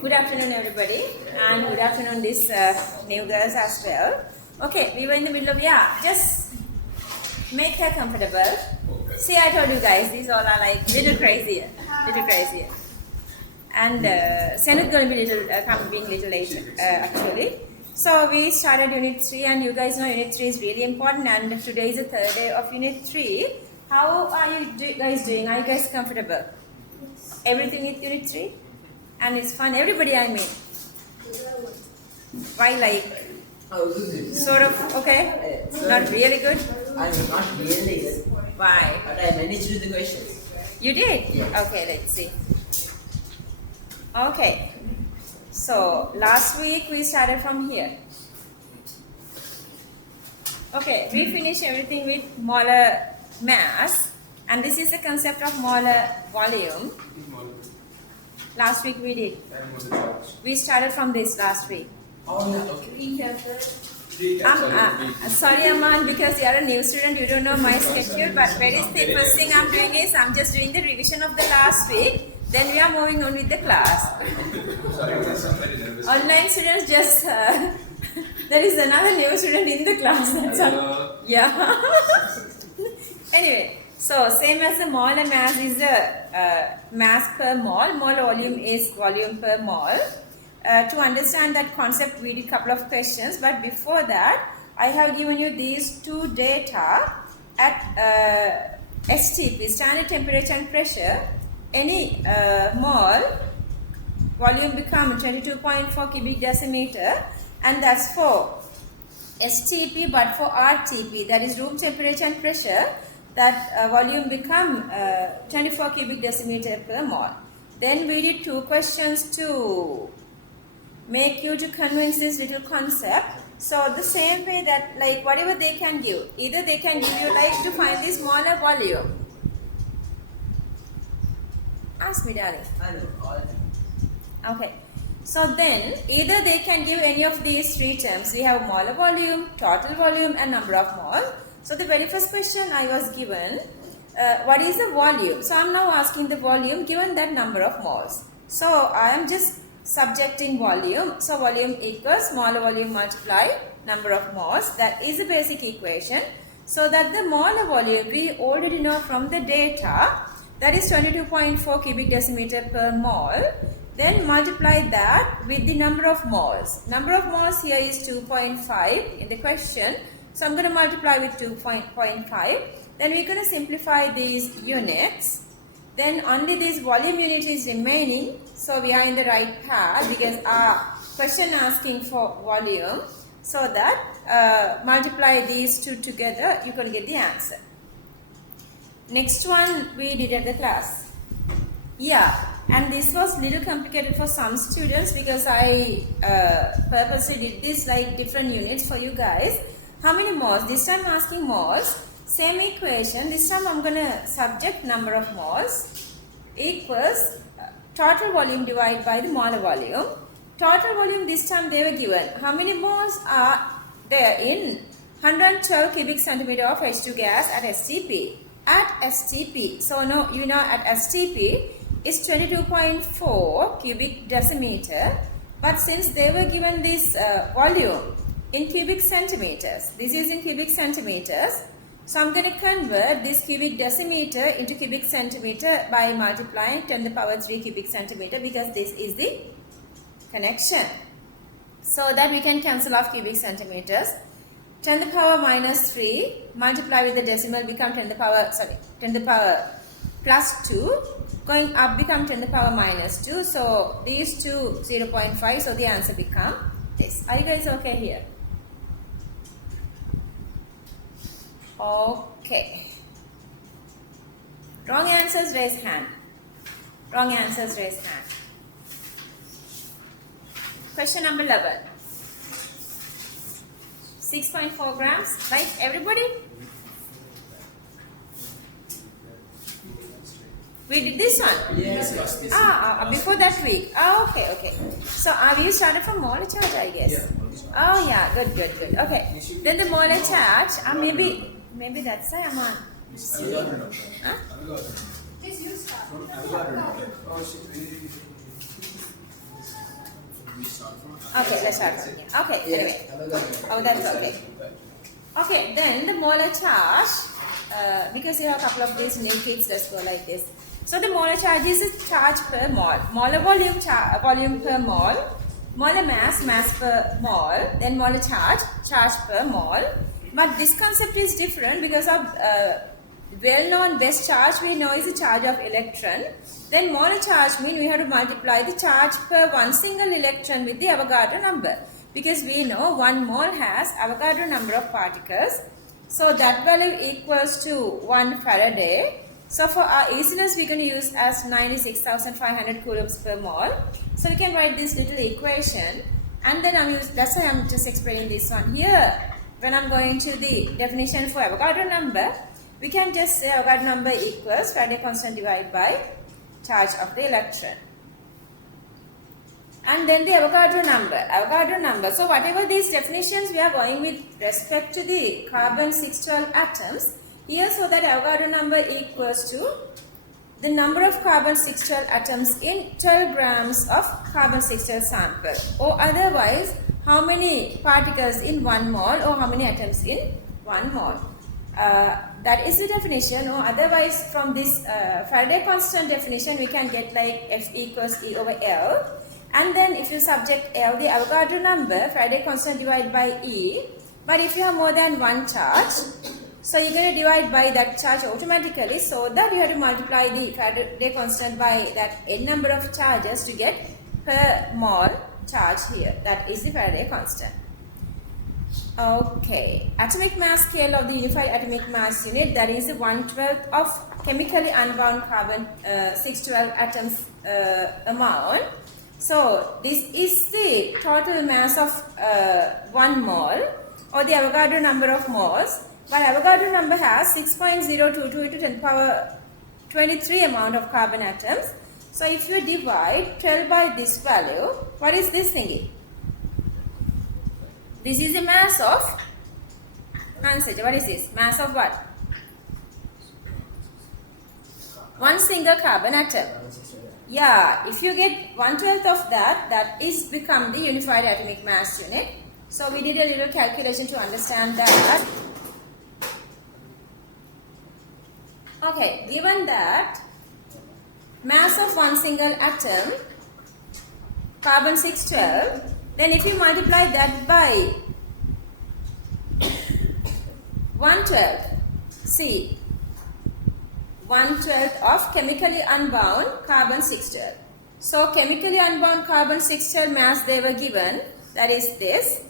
Good afternoon, everybody, and good afternoon, these new girls as well. Okay, we were in the middle of, just make her comfortable. See, I told you guys, these all are like little crazier. And Senate going to be being little later, actually. So we started Unit 3, and you guys know Unit 3 is really important, and today is the third day of Unit 3. How are you guys doing? Are you guys comfortable? Everything with Unit 3? And it's fun, everybody I mean. Why like? Sort of, okay? Not really good? I'm not really good. Why? But I managed with the questions. You did? Yes. Okay, let's see. Okay. So, last week we started from here. Okay, we finished everything with molar mass. And this is the concept of molar volume. Last week we did. We started from this last week. Oh, yeah, okay. Sorry, Aman, because you are a new student, you don't know my schedule. But first thing I'm doing is I'm just doing the revision of the last week. Then we are moving on with the class. Online students just there is another new student in the class. That's all. Yeah. Anyway. So, same as the molar mass is the mass per mole, molar volume is volume per mole. To understand that concept, we did a couple of questions, but before that, I have given you these two data at STP, standard temperature and pressure. Any mole volume become 22.4 cubic decimeter, and that's for STP, but for RTP, that is room temperature and pressure, that volume become 24 cubic decimeter per mole. Then we did two questions to make you to convince this little concept. So the same way that like whatever they can give, either they can give you like to find this molar volume. Ask me, darling. I know. Okay. So then either they can give any of these three terms. We have molar volume, total volume, and number of moles. So the very first question I was given, what is the volume? So I am now asking the volume given that number of moles. So I am just subjecting volume. So volume equals molar volume multiply number of moles. That is the basic equation. So that the molar volume we already know from the data, that is 22.4 cubic decimeter per mole. Then multiply that with the number of moles. Number of moles here is 2.5 in the question. So I'm going to multiply with 2.5. Then we're going to simplify these units. Then only this volume unit is remaining. So we are in the right path because our question asking for volume. So that multiply these two together, you can get the answer. Next one we did at the class. Yeah, and this was little complicated for some students because I purposely did this like different units for you guys. How many moles? This time I'm asking moles. Same equation. This time I'm going to subject number of moles equals total volume divided by the molar volume. Total volume this time they were given. How many moles are there in 112 cubic centimeter of H2 gas at STP? At STP. So no, you know at STP is 22.4 cubic decimeter. But since they were given this volume in cubic centimeters. This is in cubic centimeters. So I'm going to convert this cubic decimeter into cubic centimeter by multiplying 10 to the power 3 cubic centimeter because this is the connection. So that we can cancel off cubic centimeters. 10 to the power minus 3 multiply with the decimal become 10 to the power plus 2. Going up become 10 to the power minus 2. So these two 0.5. So the answer become this. Are you guys okay here? Okay. Wrong answers, raise hand. Wrong answers, raise hand. Question number 11. 6.4 grams, right? Everybody? We did this one? Yes. Before that week. Okay. So we started from molar charge, I guess. Yeah. Oh yeah, good. Okay. Then the molar charge, maybe that's why I'm on. Huh? start from? Okay, let's start from here. Okay, anyway. Oh, that's okay. Okay, then the molar charge, because you have a couple of these new kicks, let's go like this. So the molar charge is a charge per mole. Molar volume, volume per mole. Molar mass, mass per mole. Then molar charge, charge per mole. But this concept is different because of well-known best charge we know is the charge of electron. Then molar charge means we have to multiply the charge per one single electron with the Avogadro number. Because we know 1 mole has Avogadro number of particles. So that value equals to 1 Faraday. So for our easiness, we're going to use as 96,500 coulombs per mole. So we can write this little equation. And then that's why I'm just explaining this one here. When I'm going to the definition for Avogadro number, we can just say Avogadro number equals Faraday constant divided by charge of the electron. And then the Avogadro number. So whatever these definitions we are going with respect to the carbon 612 atoms, here so that Avogadro number equals to the number of carbon 612 atoms in 12 grams of carbon 612 sample, or otherwise how many particles in 1 mole or how many atoms in 1 mole. That is the definition, or otherwise from this Faraday constant definition we can get like F equals E over L. And then if you subject L, the Avogadro number, Faraday constant divided by E. But if you have more than one charge, so you're going to divide by that charge automatically, so that you have to multiply the Faraday constant by that n number of charges to get per mole charge here. That is the Faraday constant. Okay, atomic mass scale of the unified atomic mass unit, that is 1/12 of chemically unbound carbon 612 atoms amount. So this is the total mass of 1 mole, or the Avogadro number of moles. But Avogadro number has 6.022 into 10 power 23 amount of carbon atoms. So if you divide 12 by this value, what is this thingy? This is the mass of, answer, what is this? Mass of what? One single carbon atom. Yeah, if you get 1/12 of that, that is become the unified atomic mass unit. So we did a little calculation to understand that. Okay, given that mass of one single atom, carbon 612, then if you multiply that by 1/12, see, 1/12 of chemically unbound carbon 612. So chemically unbound carbon 612 mass they were given, that is this.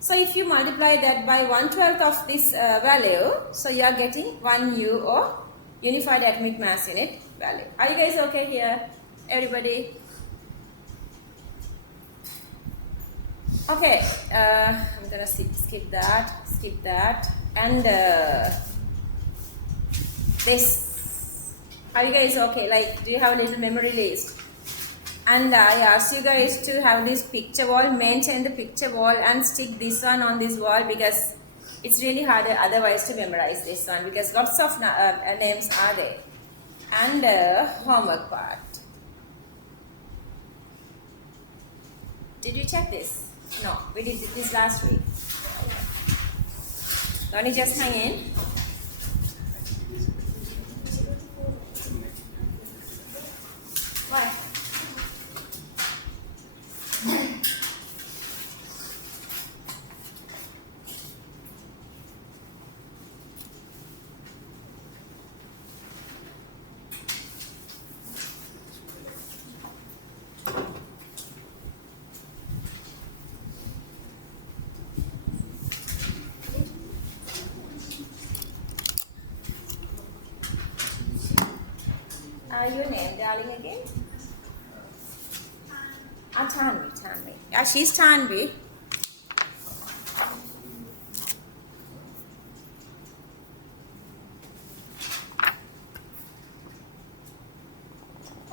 So if you multiply that by 1/12 of this value, so you are getting 1 U, or unified atomic mass unit value. Are you guys okay here? Everybody? Okay, I'm gonna skip that, and this. Are you guys okay? Like, do you have a little memory list? And I asked you guys to have this picture wall, maintain the picture wall, and stick this one on this wall, because it's really hard otherwise to memorize this one, because lots of names are there. And homework part. Did you check this? No, we did this last week. Don't you just hang in? Why? Your name, darling, again? Tanvi. She's Tanvi.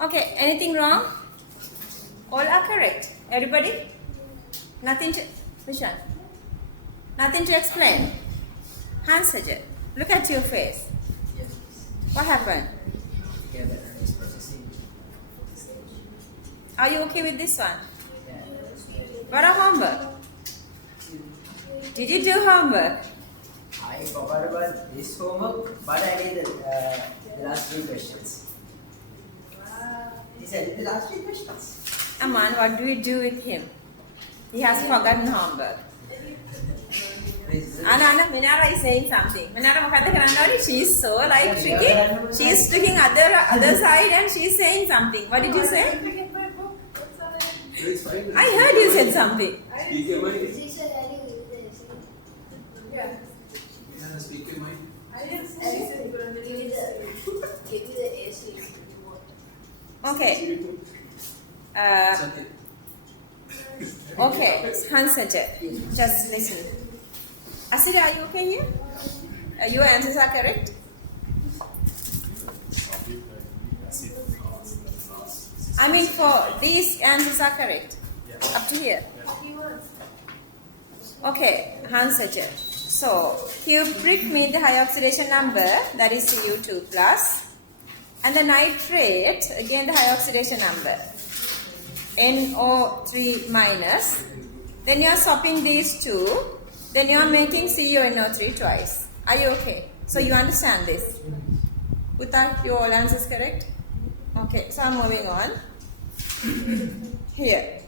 Okay, anything wrong? All are correct. Everybody? Nothing to, Vishan? Nothing to explain? Hansajit, look at your face. What happened? Are you okay with this one? What are homework? Did you do homework? I forgot about this homework, but I did the last 3 questions. He said the last 3 questions. Aman, what do we do with him? He has forgotten homework. Anna, Minara is saying something. Minara මොකද්ද කරන්න ඕනේ? She's so like tricky. She's looking other side and she's saying something. What did you say? I heard you said something. Okay. Okay, Hansaja, just listen. Asira, are you okay here? Your answers are correct? I mean, for these answers are correct. Up to here. Okay, Hansaja. So, cupric means the high oxidation number, that is Cu2 plus. And the nitrate, again the high oxidation number, NO3 minus. Then you are swapping these two. Then you are making CuNO3 twice. Are you okay? So you understand this? Uta, your all answers correct? Okay, so I'm moving on. Here.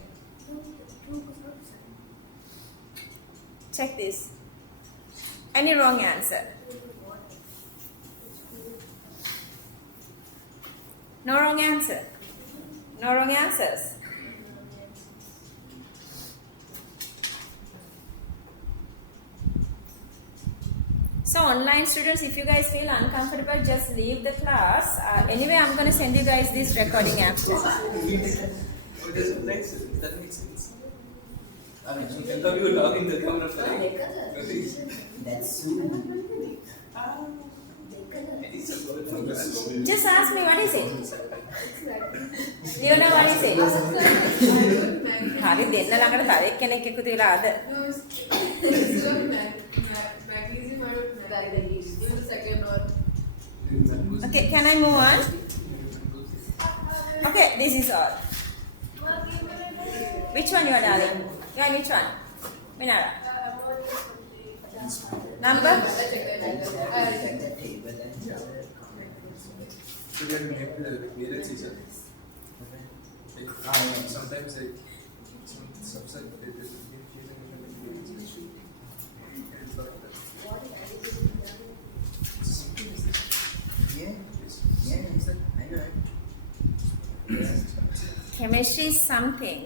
Check this. Any wrong answer? No wrong answer. No wrong answers. So online students, if you guys feel uncomfortable, just leave the class. Anyway, I'm going to send you guys this recording after. It doesn't make sense. That makes sense. I mean, you can come you talking to the camera for like, That's soon. Just ask me, what is it? Do you know what is it? හරි දෙන්න ළඟට තව එක්කෙනෙක් එකතු වෙලා අද. Okay, can I move on? Okay, this is all. Which one you are, darling? You are which one? Minara. Number? So we are connected to the clearance is sometimes some subset it is I know. Chemistry is something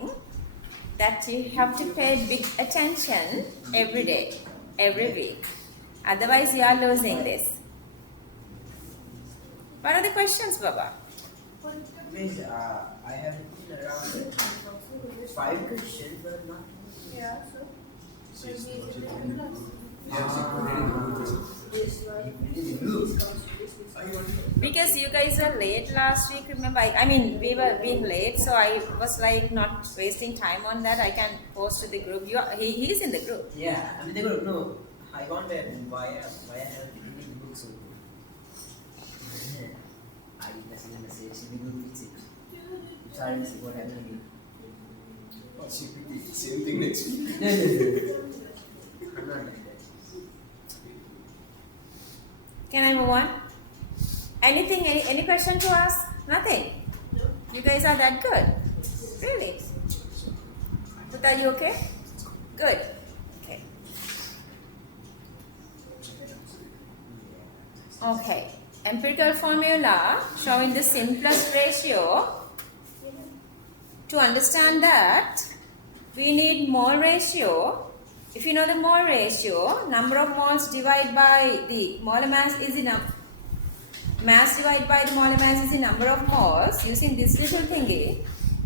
that you have to pay big attention every day, every week. Otherwise, you are losing this. What are the questions, Baba? Means I have been around 5 questions, but not. Yeah, so. Because you guys were late last week, remember? I mean, we were being late, so I was like not wasting time on that. I can post to the group. He's in the group. Yeah, I'm in the group. No, I gone there via help in the book. So I message in the group. Sorry, this is what happened. same thing next week. No. I'm not like that. Can I move on? Anything, any question to ask? Nothing? No. You guys are that good? Really? But are you okay? Good. Okay. Okay. Empirical formula showing the simplest ratio. To understand that, we need mole ratio. If you know the mole ratio, number of moles divided by the molar mass is the mass divided by the molar mass is the number of moles. Using this little thingy,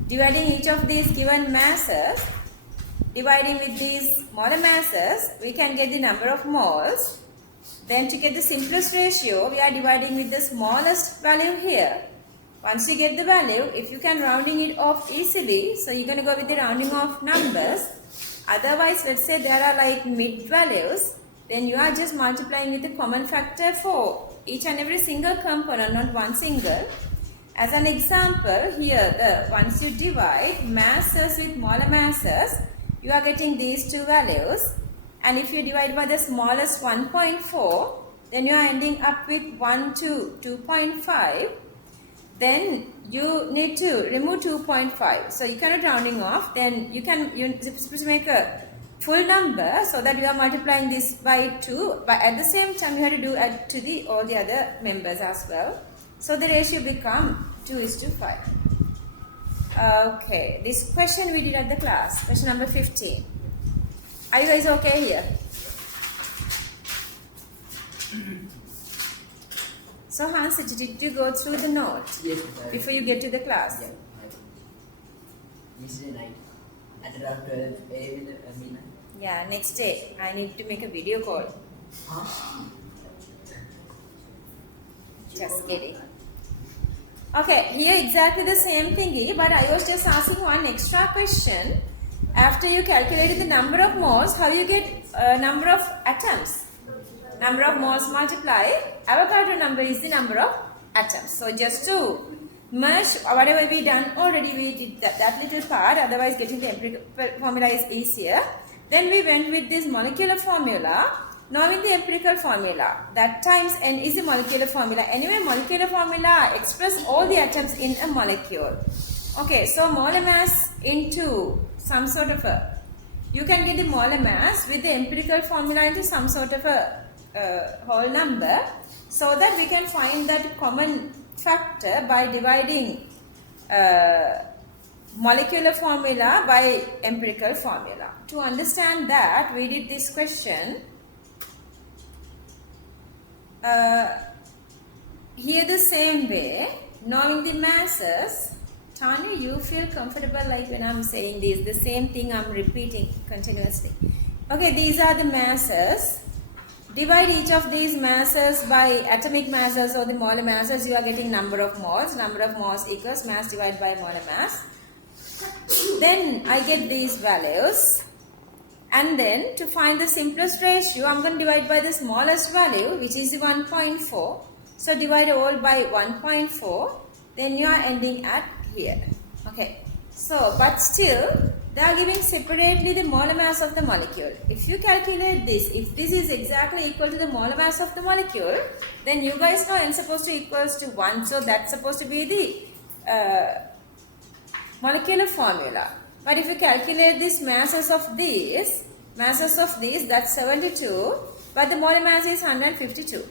dividing each of these given masses, dividing with these molar masses, we can get the number of moles. Then to get the simplest ratio, we are dividing with the smallest value here. Once you get the value, if you can rounding it off easily, so you're going to go with the rounding off numbers. Otherwise, let's say there are like mid values, then you are just multiplying with the common factor for each and every single component, not one single. As an example, here once you divide masses with molar masses, you are getting these two values. And if you divide by the smallest 1.4, then you are ending up with 1 to 2.5. Then you need to remove 2.5. So you cannot rounding off. Then you supposed to make a full number so that you are multiplying this by 2. But at the same time, you have to do add to all the other members as well. So the ratio become 2:5. Okay, this question we did at the class. Question number 15. Are you guys okay here? So Hans, did you go through the note? Yes, before you get to the class? Yeah. Yesterday night at around 12 a.m. midnight. Yeah, next day I need to make a video call. Huh? Just kidding. Okay, here exactly the same thingy, but I was just asking one extra question. After you calculated the number of moles, how you get number of atoms? Number of moles multiply Avogadro number is the number of atoms. So just to merge whatever we done already, we did that little part. Otherwise, getting the empirical formula is easier. Then we went with this molecular formula. Knowing the empirical formula, that times n is the molecular formula. Anyway, molecular formula express all the atoms in a molecule. Okay, so molar mass into some sort of a, you can get the molar mass with the empirical formula into some sort of a whole number, so that we can find that common factor by dividing molecular formula by empirical formula. To understand that, we did this question. Here the same way, knowing the masses. Tanya, you feel comfortable like when I'm saying this, the same thing I'm repeating continuously. Okay, these are the masses. Divide each of these masses by atomic masses or the molar masses, you are getting number of moles. Number of moles equals mass divided by molar mass. Then I get these values. And then to find the simplest ratio, I'm going to divide by the smallest value, which is the 1.4. So divide all by 1.4. Then you are ending at here. Okay. So, but still, they are giving separately the molar mass of the molecule. If you calculate this, if this is exactly equal to the molar mass of the molecule, then you guys know n supposed to equals to 1. So that's supposed to be the molecular formula. But if you calculate these masses of these, that's 72, but the molar mass is 152,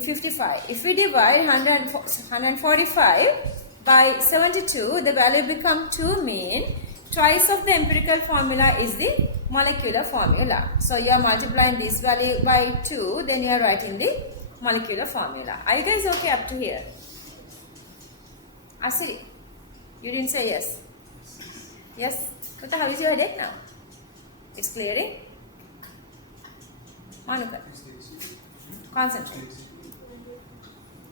55. If we divide 145 by 72, the value become 2 mean twice of the empirical formula is the molecular formula. So you are multiplying this value by 2, then you are writing the molecular formula. Are you guys okay up to here? Asiri, you didn't say yes. Yes? But how is your headache now? It's clearing? Manuka, concentrate.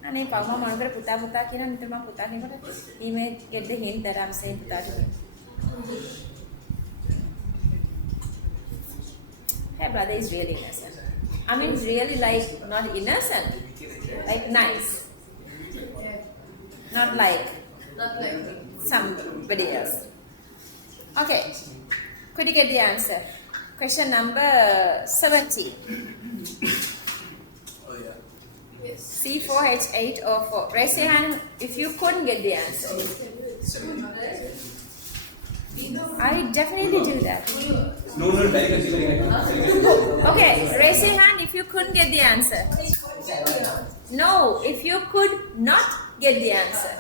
Ane Pauma Manuka puta kina nitama puta ni kota. He may get the hint that I'm saying puta to him. Hey brother is really innocent. I mean really like not innocent, like nice. Not like somebody else. Okay, could you get the answer? Question number 70. Oh yeah. Yes. C4H8O4. Raise your hand if you couldn't get the answer. I definitely do that. No, very considering. Okay, raise your hand if you couldn't get the answer. No, if you could not get the answer.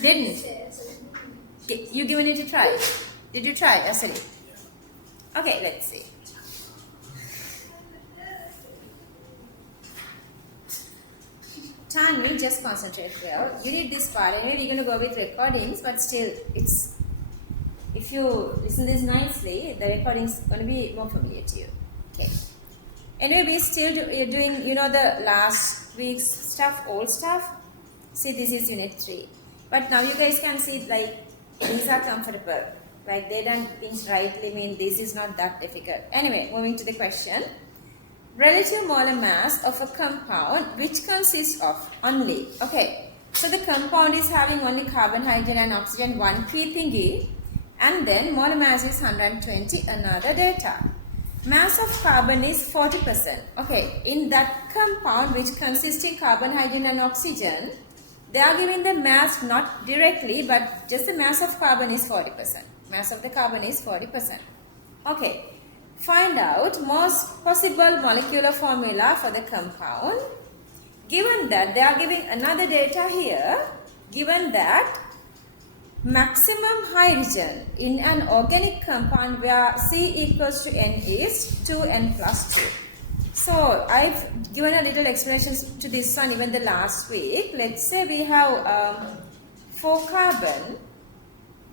Didn't? You given it a try? Did you try, Asari? Okay, let's see. Tanya, just concentrate well. You did this part. Anyway, we're going to go with recordings, but still, it's, if you listen this nicely, the recording's going to be more familiar to you. Okay. Anyway, we're still doing, you know, the last week's stuff, old stuff. See, this is unit 3. But now you guys can see, like, these are comfortable. Like, they done things rightly, mean this is not that difficult. Anyway, moving to the question. Relative molar mass of a compound which consists of only, okay, So the compound is having only carbon, hydrogen and oxygen, one key thingy, and then molar mass is 120, another data. Mass of carbon is 40%. Okay, in that compound which consisting carbon, hydrogen and oxygen, they are giving the mass not directly, but just the mass of carbon is 40%. Mass of the carbon is 40%. Okay, find out most possible molecular formula for the compound. Given that they are giving another data here, given that maximum hydrogen in an organic compound where C equals to N is 2N plus 2. So I've given a little explanation to this one even the last week. Let's say we have 4 carbon,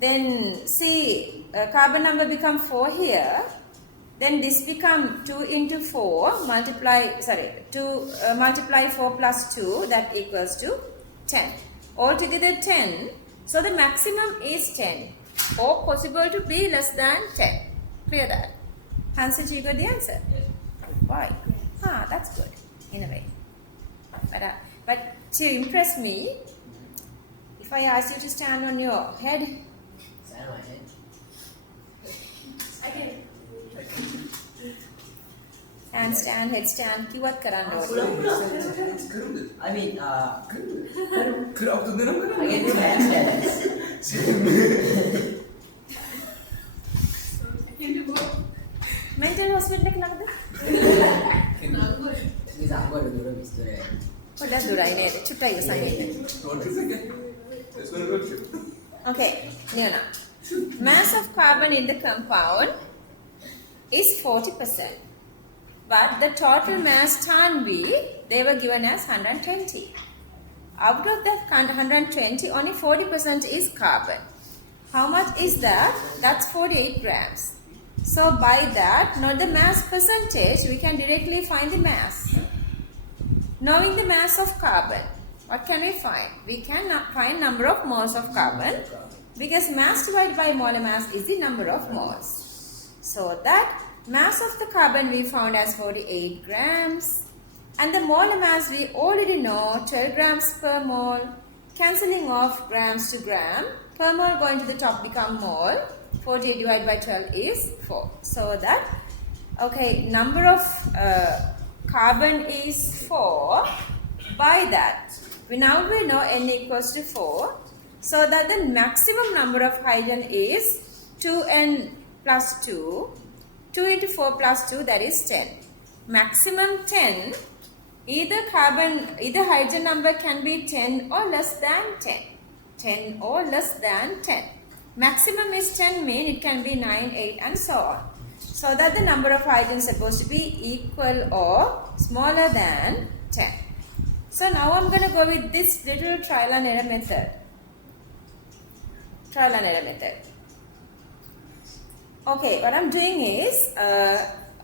then C carbon number become 4 here, then this become 2 into 4 multiply 4 plus 2, that equals to 10. Altogether 10. So the maximum is 10, or possible to be less than 10. Clear that? Hansa, you got the answer? Yes. Why? Ah, that's good in a way. But to impress me, if I ask you to stand on your head, Stand on my head. again, handstand, headstand, kiwat karan Pull do. up, pull up. It's good. I mean, Good after the number. I can do handstands. Mental hospital එක නේද? This angkor dulu bistu deh. පොඩ්ඩක් දුරයි නේද? චුට්ටයි යසයි එක. Road trip again. Let's go on a road trip. Okay, Niana. Mass of carbon in the compound is 40%. But the total mass Tanvi, they were given as 120. Out of that 120, only 40% is carbon. How much is that? That's 48 grams. So by that, not the mass percentage, we can directly find the mass. Knowing the mass of carbon, what can we find? We can find number of moles of carbon, because mass divided by molar mass is the number of moles. So that mass of the carbon we found as 48 grams, and the molar mass we already know 12 grams per mole. Cancelling off grams to gram, per mole going to the top become mole. 48 divided by 12 is 4. So that, okay, number of carbon is 4. By that, we know N equals to 4. So that the maximum number of hydrogen is 2N plus 2. 2 into 4 plus 2, that is 10. Maximum 10. Either hydrogen number can be 10 or less than 10. 10 or less than 10. Maximum is 10 mean it can be 9, 8 and so on. So that the number of hydrogen is supposed to be equal or smaller than 10. So now I'm going to go with this little trial and error method. Trial and error method. Okay, what I'm doing is,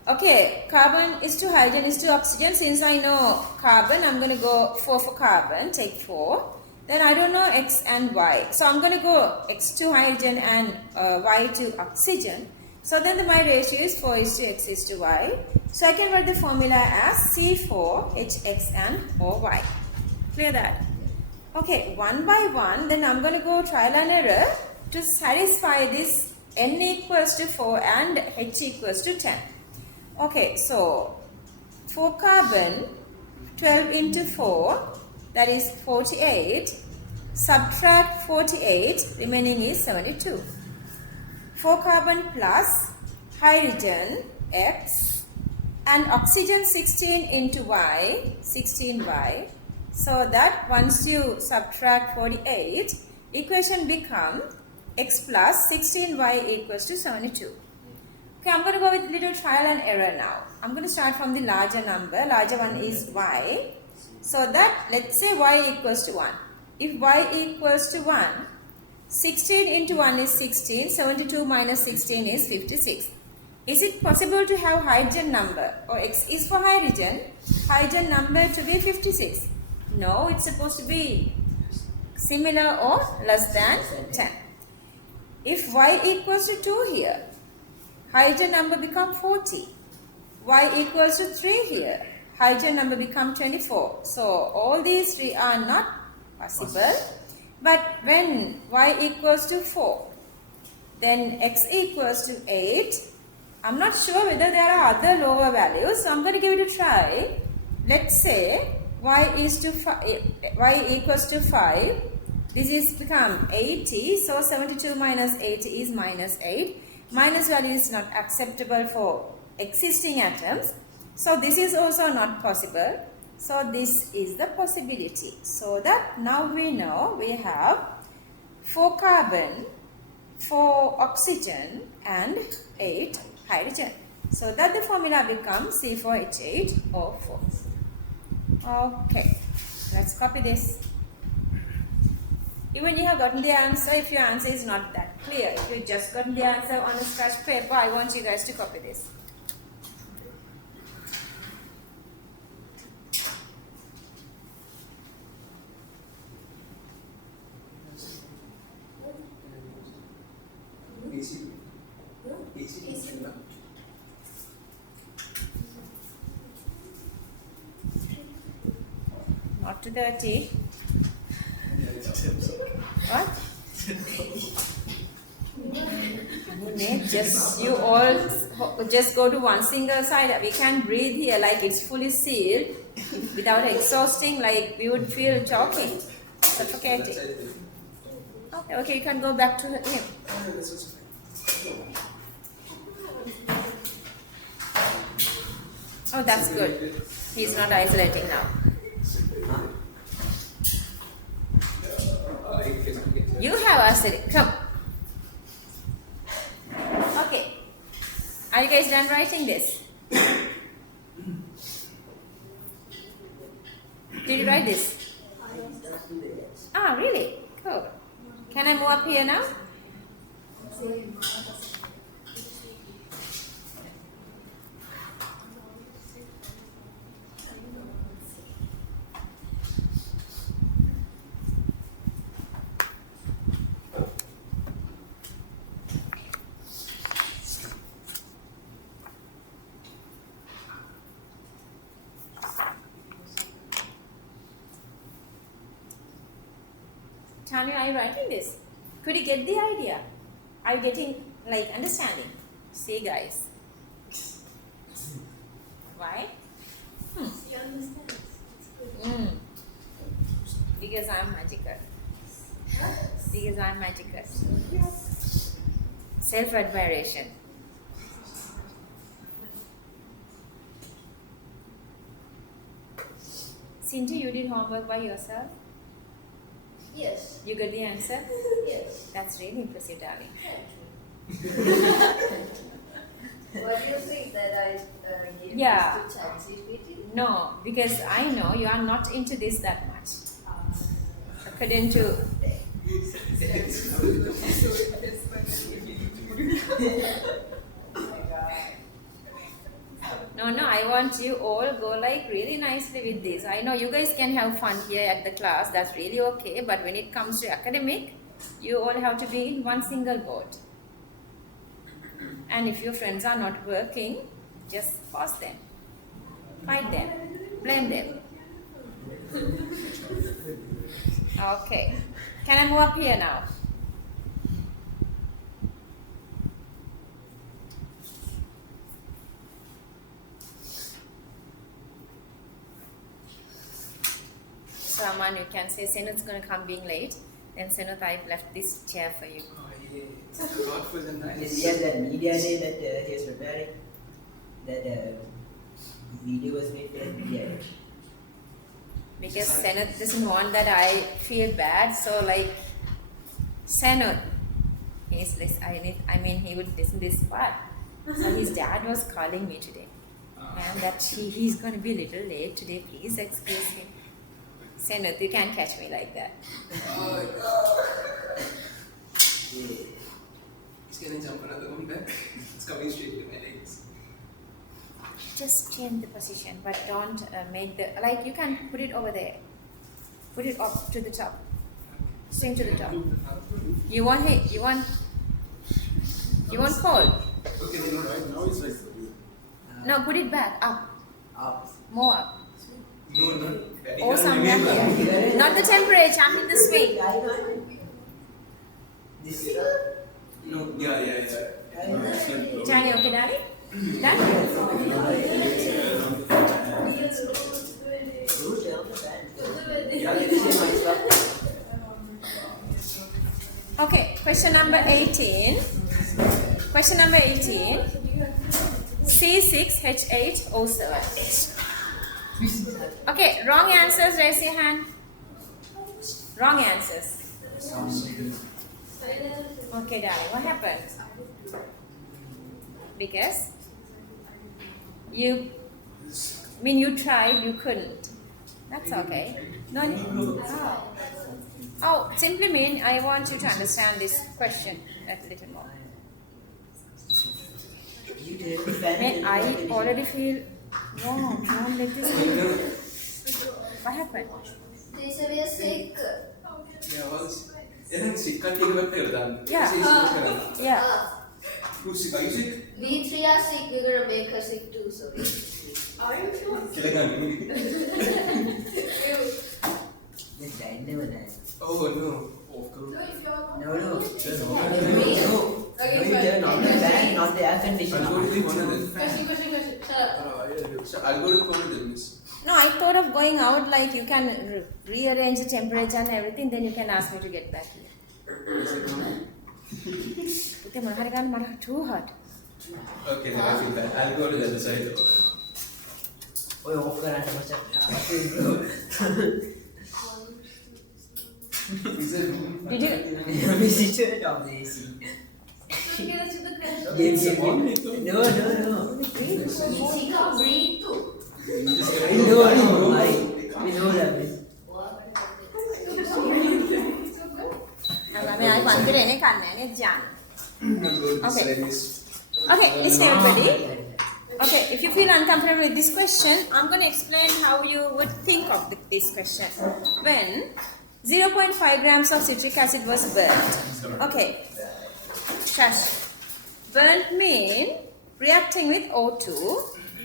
okay, carbon is to hydrogen is to oxygen. Since I know carbon, I'm going to go 4 for carbon, take 4. Then I don't know X and Y. So I'm going to go X to hydrogen and Y to oxygen. So then my ratio is 4 is to X is to Y. So I can write the formula as C4HX and OY. Clear that? Okay, one by one, then I'm going to go trial and error to satisfy this N equals to 4 and H equals to 10. Okay, so 4 carbon, 12 into 4, that is 48. Subtract 48, remaining is 72. 4 carbon plus hydrogen X and oxygen 16 into Y, 16Y. So that once you subtract 48, equation become X plus 16Y equals to 72. Okay, I'm going to go with little trial and error now. I'm going to start from the larger number. Larger one is Y. So that, let's say Y equals to 1. If Y equals to 1, 16 into 1 is 16, 72 minus 16 is 56. Is it possible to have hydrogen number, or X is for hydrogen number to be 56? No, it's supposed to be similar or less than 10. If Y equals to 2 here, hydrogen number become 40. Y equals to 3 here, hydrogen number become 24. So all these three are not Possible. But when y equals to 4, then x equals to 8. I'm not sure whether there are other lower values, so I'm going to give it a try. Let's say y equals to 5. This is become 80, so 72 minus 80 is minus 8. Minus value is not acceptable for existing atoms, so this is also not possible. So this is the possibility. So that now we know we have 4 carbon, 4 oxygen and 8 hydrogen. So that the formula becomes C4H8O4. Okay, let's copy this. Even you have gotten the answer, if your answer is not that clear, if you just gotten the answer on a scratch paper, I want you guys to copy this. Not to 30. What? Just you all just go to one single side. We can breathe here like it's fully sealed without exhausting, like we would feel choking, suffocating. Okay, you can go back to him. Oh, that's good. He's not isolating now. You have isolated. Come. Okay. Are you guys done writing this? Did you write this? Ah, really? Cool. Can I move up here now? Tanya, are you writing this? Could you get the idea? Are you getting, like, understanding? See, guys. Why? You understand? Because I'm magical. Because I'm magical. Self-admiration. Cindy, you did homework by yourself? Yes. You got the answer? Yes. That's really impressive, darling. What do you think that I gave Yeah. this to ChatGPT? No, because I know you are not into this that much. According to... No, I want you all go like really nicely with this. I know you guys can have fun here at the class, that's really okay. But when it comes to academic, you all have to be in one single boat. And if your friends are not working, just pause them, fight them, blame them. Okay, can I move up here now? So Aman, you can say Senut's going to come being late. Then Senut, I've left this chair for you. Oh, yeah. It's thoughtful and nice. Yes, he has that media day that he was preparing. That video was made for that media day. Because Senut doesn't want that I feel bad. So like, Senut, he's this. I mean, he would listen this part. So his dad was calling me today. And that he's going to be a little late today. Please excuse him. Senut, you can't catch me like that. Oh, God. Yeah. He's gonna jump another one back. It's coming straight to my legs. Just change the position, but don't make the, like you can put it over there. Put it up to the top. Swing to the top. You want heat? You want cold? Okay, then Right now it's like No, put it back, up, Up. more up. no, Or somewhere here. Not the temperature, I mean the swing. I know. This is No, yeah. Johnny, okay, Daddy? Done? you tell the band. Yeah, this is my stuff. Okay, question number 18. Question number 18. C6H8O7. Okay, wrong answers, raise your hand. Wrong answers. Okay, darling, what happened? Because you tried, you couldn't. That's okay. No need. Oh, simply mean I want you to understand this question a little more. You tell the band. And I already feel wrong. Don't let this happen. What happened? They say we are sick. Yeah, was. Then sick can't take about the Yeah. Yeah. Who's sick? Are you sick? We three are sick. We're gonna make her sick too. So. Are you sure? This guy never died. Oh no. Of course. No. No, you turn on the fan, not the air conditioner. I'll go with one of them. Question. So I'll go with one of them, miss. No, I thought of going out like you can rearrange the temperature and everything, then you can ask me to get back here. Too hot. Okay, then I feel that. I'll go to the other side. Oi, off karanta Is it? Did you? We sit on the AC. No. She can't breathe too. No. We know that. Okay, listen everybody. Okay, if you feel uncomfortable with this question, I'm going to explain how you would think of this question. When 0.5 grams of citric acid was burnt. Okay, trash. Burnt mean reacting with O2.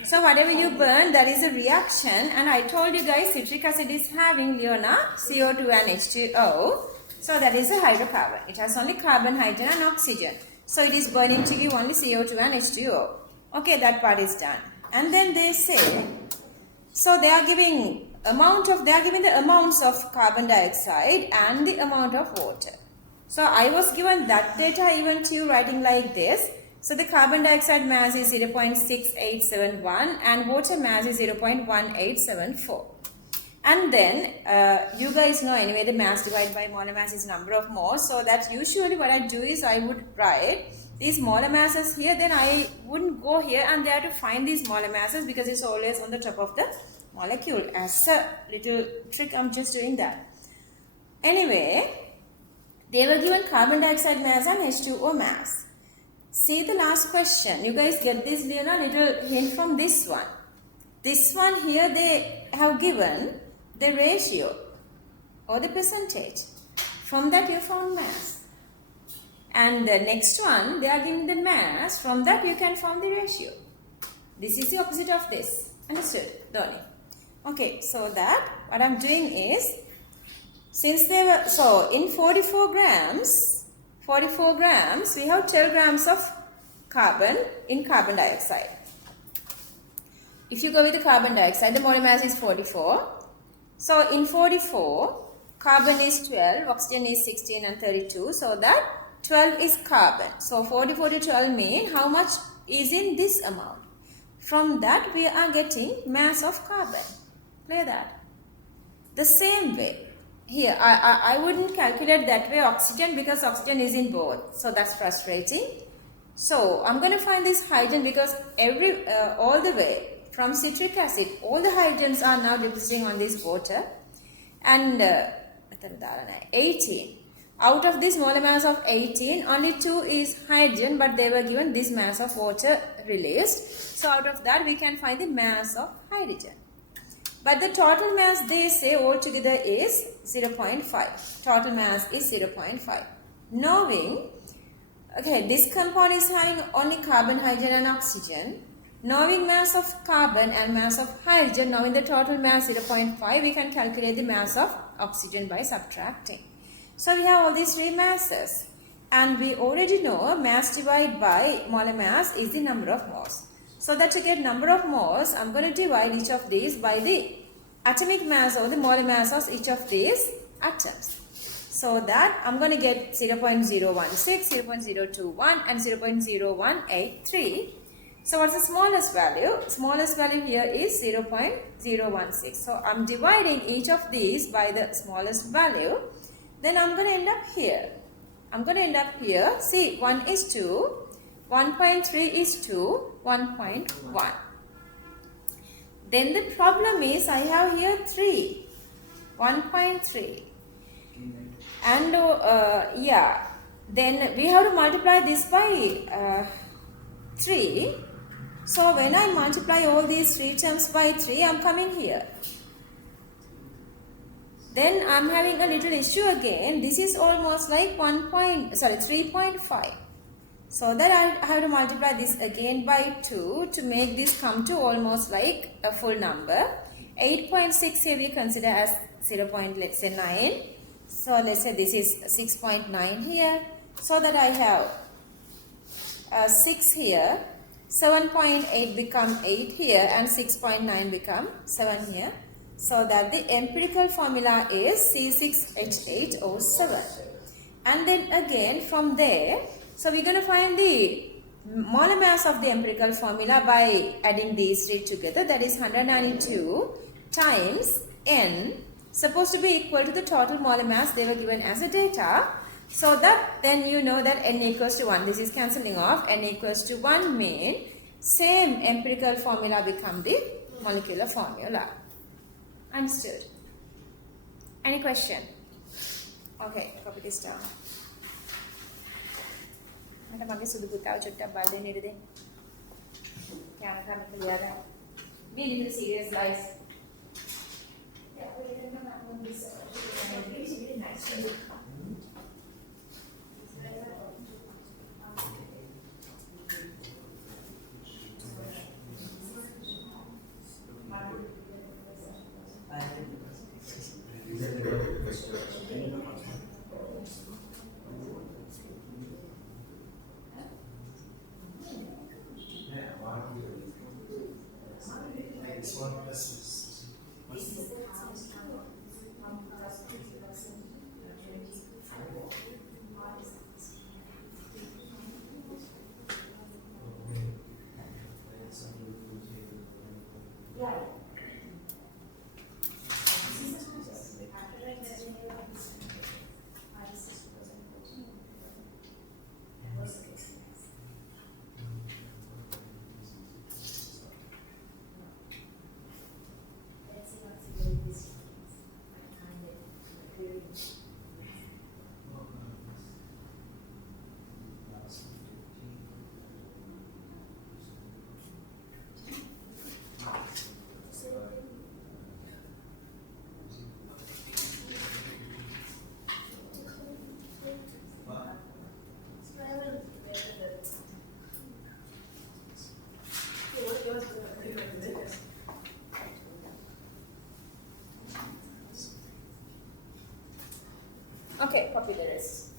So whatever you burn, that is a reaction. And I told you guys citric acid is having Leona, CO2 and H2O. So that is a hydrocarbon. It has only carbon, hydrogen and oxygen. So it is burning to give only CO2 and H2O. Okay, that part is done. And then they say, so they are giving the amounts of carbon dioxide and the amount of water. So I was given that data even to you writing like this. So the carbon dioxide mass is 0.6871 and water mass is 0.1874. And then you guys know anyway the mass divided by molar mass is number of moles. So that usually what I do is I would write these molar masses here, then I wouldn't go here and there to find these molar masses because it's always on the top of the molecule. As a little trick, I'm just doing that. Anyway, they were given carbon dioxide mass and H2O mass. See the last question. You guys get this little hint from this one. This one here they have given the ratio or the percentage. From that you found mass. And the next one, they are giving the mass. From that you can find the ratio. This is the opposite of this. Understood, Donnie? Okay, so that what I'm doing is, since they were, so in 44 grams, we have 12 grams of carbon in carbon dioxide. If you go with the carbon dioxide, the molar mass is 44. So in 44, carbon is 12, oxygen is 16 and 32. So that 12 is carbon. So 44 to 12 mean how much is in this amount. From that we are getting mass of carbon. Clear that? The same way. Here I wouldn't calculate that way oxygen because oxygen is in both. So that's frustrating. So I'm going to find this hydrogen because all the way from citric acid, all the hydrogens are now depositing on this water. And 18. Out of this molar mass of 18, only 2 is hydrogen, but they were given this mass of water released. So out of that we can find the mass of hydrogen. But the total mass they say altogether is 0.5. Total mass is 0.5. Knowing, okay, this compound is having only carbon, hydrogen and oxygen. Knowing mass of carbon and mass of hydrogen, knowing the total mass 0.5, we can calculate the mass of oxygen by subtracting. So we have all these three masses. And we already know mass divided by molar mass is the number of moles. So that to get number of moles, I'm going to divide each of these by the atomic mass or the molar mass of each of these atoms. So that I'm going to get 0.016, 0.021 and 0.0183. So what's the smallest value? Smallest value here is 0.016. So I'm dividing each of these by the smallest value. Then I'm going to end up here. See, 1 is 2, 1.3 is 2, 1.1. Then the problem is I have here 3, 1.3. And yeah, then we have to multiply this by 3. So when I multiply all these three terms by 3, I'm coming here. Then I'm having a little issue again. This is almost like 3.5. So that I have to multiply this again by 2 to make this come to almost like a full number. 8.6 here we consider as 0.9. So let's say this is 6.9 here. So that I have 6 here. 7.8 become 8 here and 6.9 become 7 here. So that the empirical formula is C6H8O7. And then again from there, so we're going to find the molar mass of the empirical formula by adding these three together. That is 192 times N, supposed to be equal to the total molar mass they were given as a data. So that then you know that N equals to 1. This is cancelling off. N equals to 1 mean same empirical formula become the molecular formula. Understood? Any question? Okay, copy this down. මට මගේ සුදු පුතාව චුට්ටක් බල දෙන්න ඉඩ දෙන්න. Camera කමක ලියා ගන්න. Be a little serious guys. Yeah, we're going to come on this. It's really nice. Okay, copy the rest.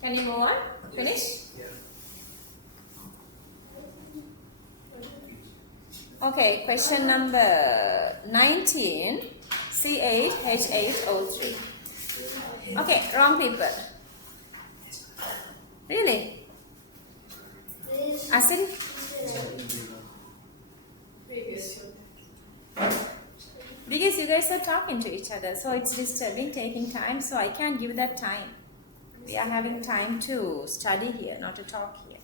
Can you move on? Finish? Yeah. Okay, question number 19, C8H8O3. Okay, wrong people. Really? Asil? Because you guys are talking to each other, so it's disturbing, taking time, so I can't give that time. We are having time to study here, not to talk here.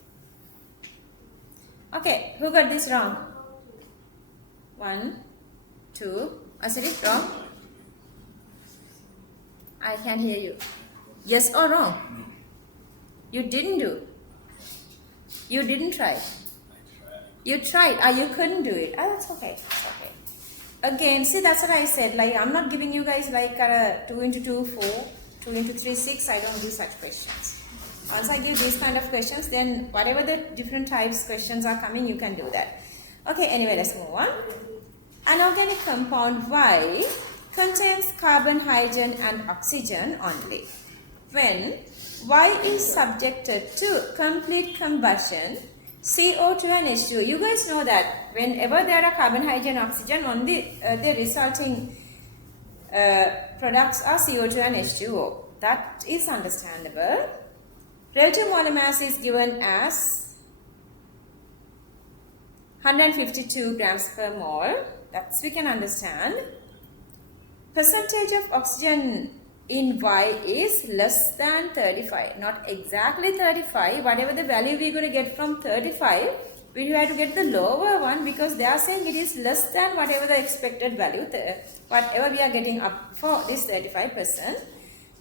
Okay, who got this wrong? 1, 2. Asiri, wrong? I can't hear you. Yes or wrong? You didn't do. You didn't try. You tried. You couldn't do it. That's okay. That's okay. Again, see, that's what I said. Like, I'm not giving you guys like 2 into 2, 4, 2 into 3, 6. I don't do such questions. Once I give these kind of questions, then whatever the different types questions are coming, you can do that. Okay, anyway, let's move on. An organic compound Y contains carbon, hydrogen and oxygen only. When Y is subjected to complete combustion, CO2 and H2O. You guys know that whenever there are carbon, hydrogen, oxygen, only the resulting products are CO2 and H2O. That is understandable. Relative molar mass is given as 152 grams per mole. That's we can understand. Percentage of oxygen in Y is less than 35. Not exactly 35. Whatever the value we're going to get from 35, we have to get the lower one because they are saying it is less than whatever the expected value, whatever we are getting up for this 35%.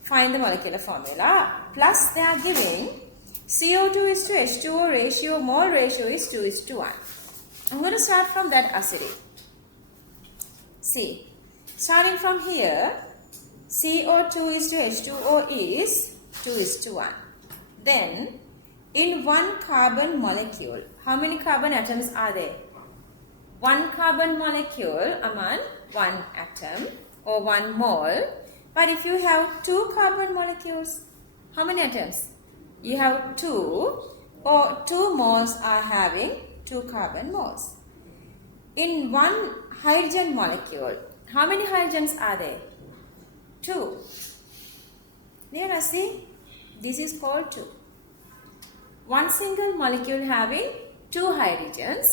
Find the molecular formula. Plus they are giving CO2 is to H2O ratio, mole ratio is 2:1. I'm going to start from that acidity. See, starting from here, CO2 is to H2O is 2:1. Then, in one carbon molecule, how many carbon atoms are there? One carbon molecule among one atom or one mole. But if you have two carbon molecules, how many atoms? You have 2 or 2 moles are having 2 carbon moles. In one hydrogen molecule, how many hydrogens are there? 2. There, see, this is called 2. One single molecule having 2 hydrogens.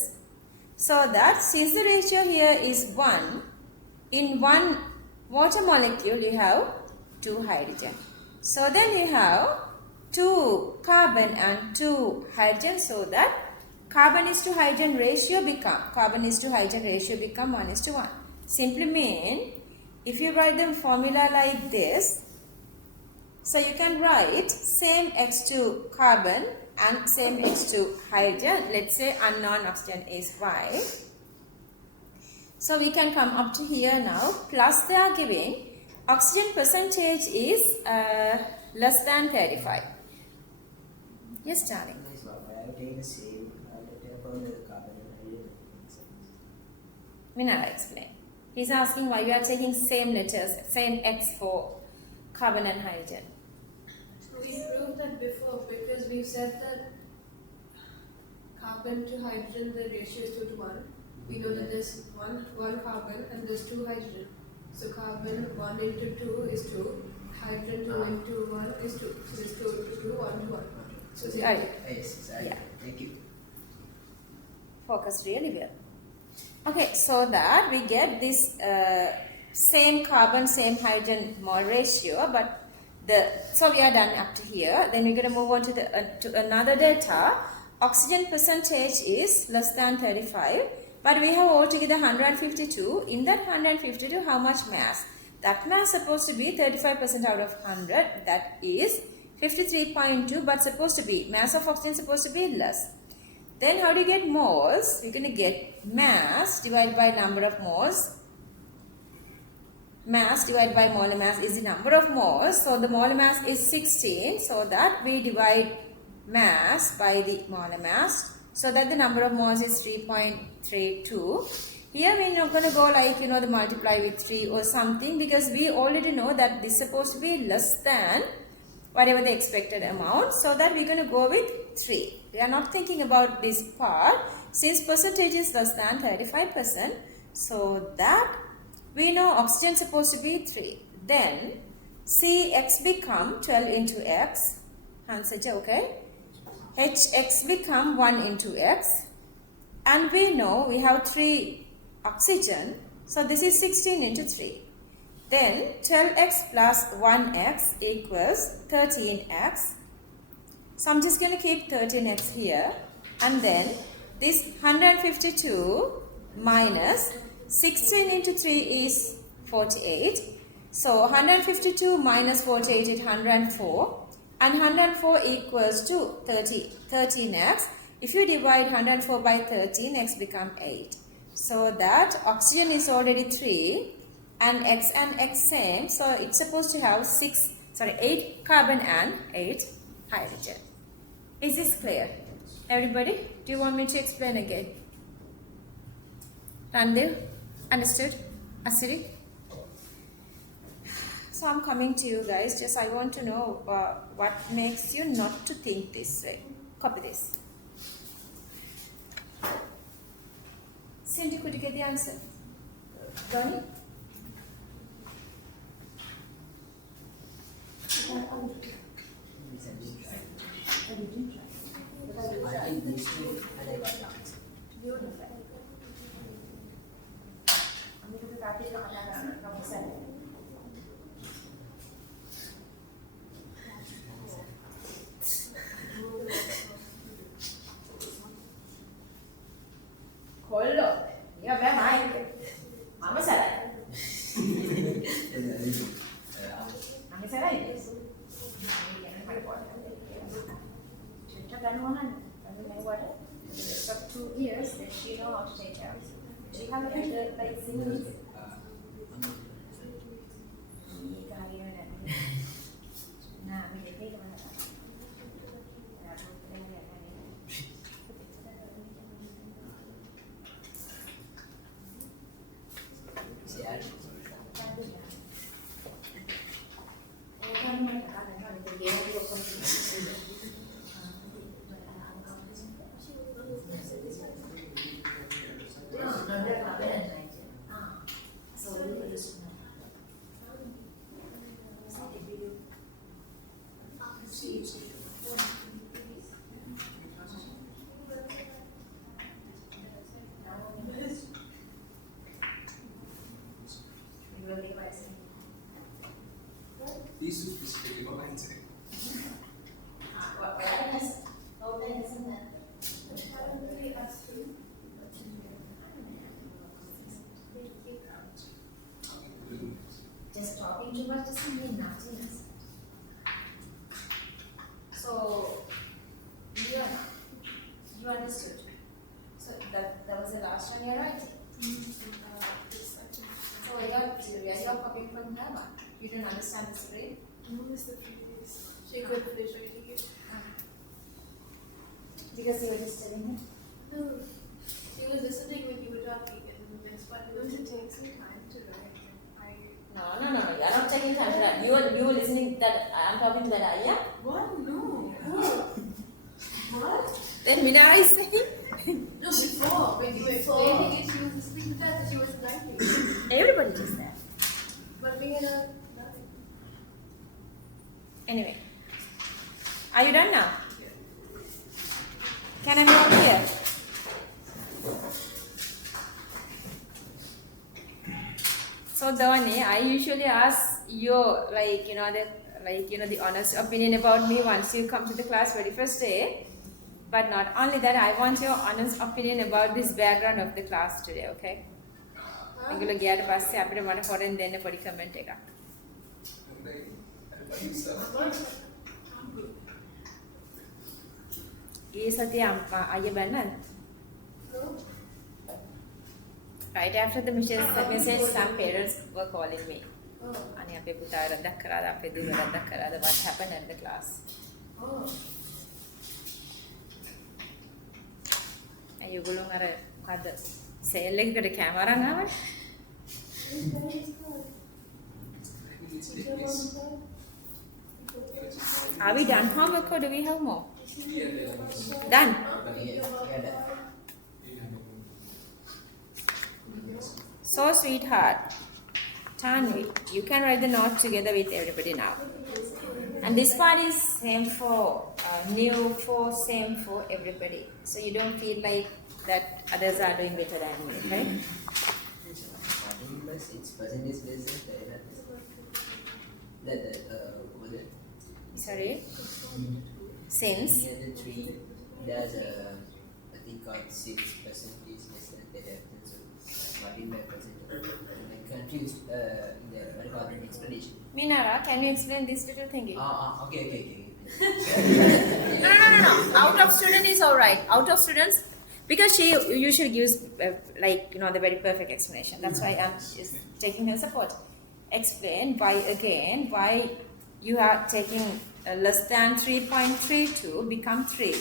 So that since the ratio here is 1, in one water molecule you have 2 hydrogen. So then you have 2 carbon and 2 hydrogen, so that carbon is to hydrogen ratio become 1:1. Simply mean, if you write the formula like this, so you can write same x to carbon and same x to hydrogen. Let's say unknown oxygen is Y. So we can come up to here now. Plus they are giving oxygen percentage is less than 35. Yes, darling. I have taken the same letter for the carbon and hydrogen. Minala explain. He's asking why we are taking same letters, same X for carbon and hydrogen. We proved that before because we said that carbon to hydrogen the ratio is 2:1. We know that there's one carbon and there's 2 hydrogen. So carbon 1 into 2 is 2, hydrogen 2 into 1 is 2. So it's 2 into 2, 1:1. So it's Right. Yes, exactly. Yeah. Thank you. Focus really well. Okay, so that we get this same carbon, same hydrogen mole ratio, but so we are done up to here. Then we're going to move on to another data. Oxygen percentage is less than 35, but we have altogether 152. In that 152, how much mass? That mass supposed to be 35% out of 100. That is 53.2, but supposed to be mass of oxygen supposed to be less. Then how do you get moles? We're going to get mass divided by number of moles. Mass divided by molar mass is the number of moles. So the molar mass is 16. So that we divide mass by the molar mass. So that the number of moles is 3.32. Here we're not going to go like, the multiply with 3 or something, because we already know that this is supposed to be less than whatever the expected amount. So that we're going to go with 3. We are not thinking about this part. since percentage is less than 35%, so that we know oxygen is supposed to be 3. Then Cx become 12 into x. Answer, okay? Hx become 1 into x. And we know we have 3 oxygen. So this is 16 into 3. Then 12x plus 1x equals 13x. So I'm just going to keep 13x here. And then this 152 minus 16 into 3 is 48. So 152 minus 48 is 104. And 104 equals to 13x. If you divide 104 by 13, x become 8. So that oxygen is already 3 and x same. So it's supposed to have 8 carbon and 8 hydrogen. Is this clear? Everybody, do you want me to explain again? Randev, understood? Asiri? So I'm coming to you guys. Just I want to know what makes you not to think this way. Copy this. Cindy, could you get the answer? Donnie? I think these two and I got the answer. Kollo. Ya bෑ මයික්. මම සරයි. මම සරයි. කියන්නේ මට පොඩ්ඩක්. චුට්ටක් ගන්නවනම් අද මේවට for 2 years then she know how to take care of it. Do you have any like singles? Nah, we get paid on that. See, I These two specifically what I'm saying. Just talking too much doesn't mean nothing. So, you understood. So that was the last one, yeah, right? So you're copying from her. You didn't understand the story? No, it's the previous. She could finish reading it. Because you were just telling her? No, she was listening when you were talking, and that's why it was take some time to write. No. You're not taking time to that. You were listening that I'm talking to that Aya? What? No. What? Then Minara is saying? No, before, when you were explaining it, she was listening to that, and she was writing. Everybody does that. But we had a... Anyway. Are you done now? Can I move here? So Dhani, I usually ask your the honest opinion about me once you come to the class very first day. But not only that, I want your honest opinion about this background of the class today, okay? ඒගොල්ලෝ ගියාට පස්සේ අපිට මට ෆොරෙන් දෙන්න පොඩි comment එකක්. ඒ සතිය අයියා බැන්නද? Right after the message, some parents were calling me. අනේ අපේ පුතා රද්දක් කරාද අපේ දුව රද්දක් කරාද what happened at the class. ඒගොල්ලෝ අර මොකද්ද සේල් එකකට කැමරා අරන් ආවනේ. Are we done homework or do we have more? Done? So, sweetheart, Tanvi, you can write the note together with everybody now. And this part is same for new, for same for everybody. So you don't feel like that others are doing better than me, right? It's percentage based. Sorry? Since? Near the tree, there's a thing called 6% is less than 10. So, what in my percentage? I'm confused in the recorded explanation. Minara, can you explain this little thingy? Okay. No. Out of student is alright. Out of students, because she usually gives the very perfect explanation. That's why I'm just taking her support. Explain why you are taking less than 3.32 become 3.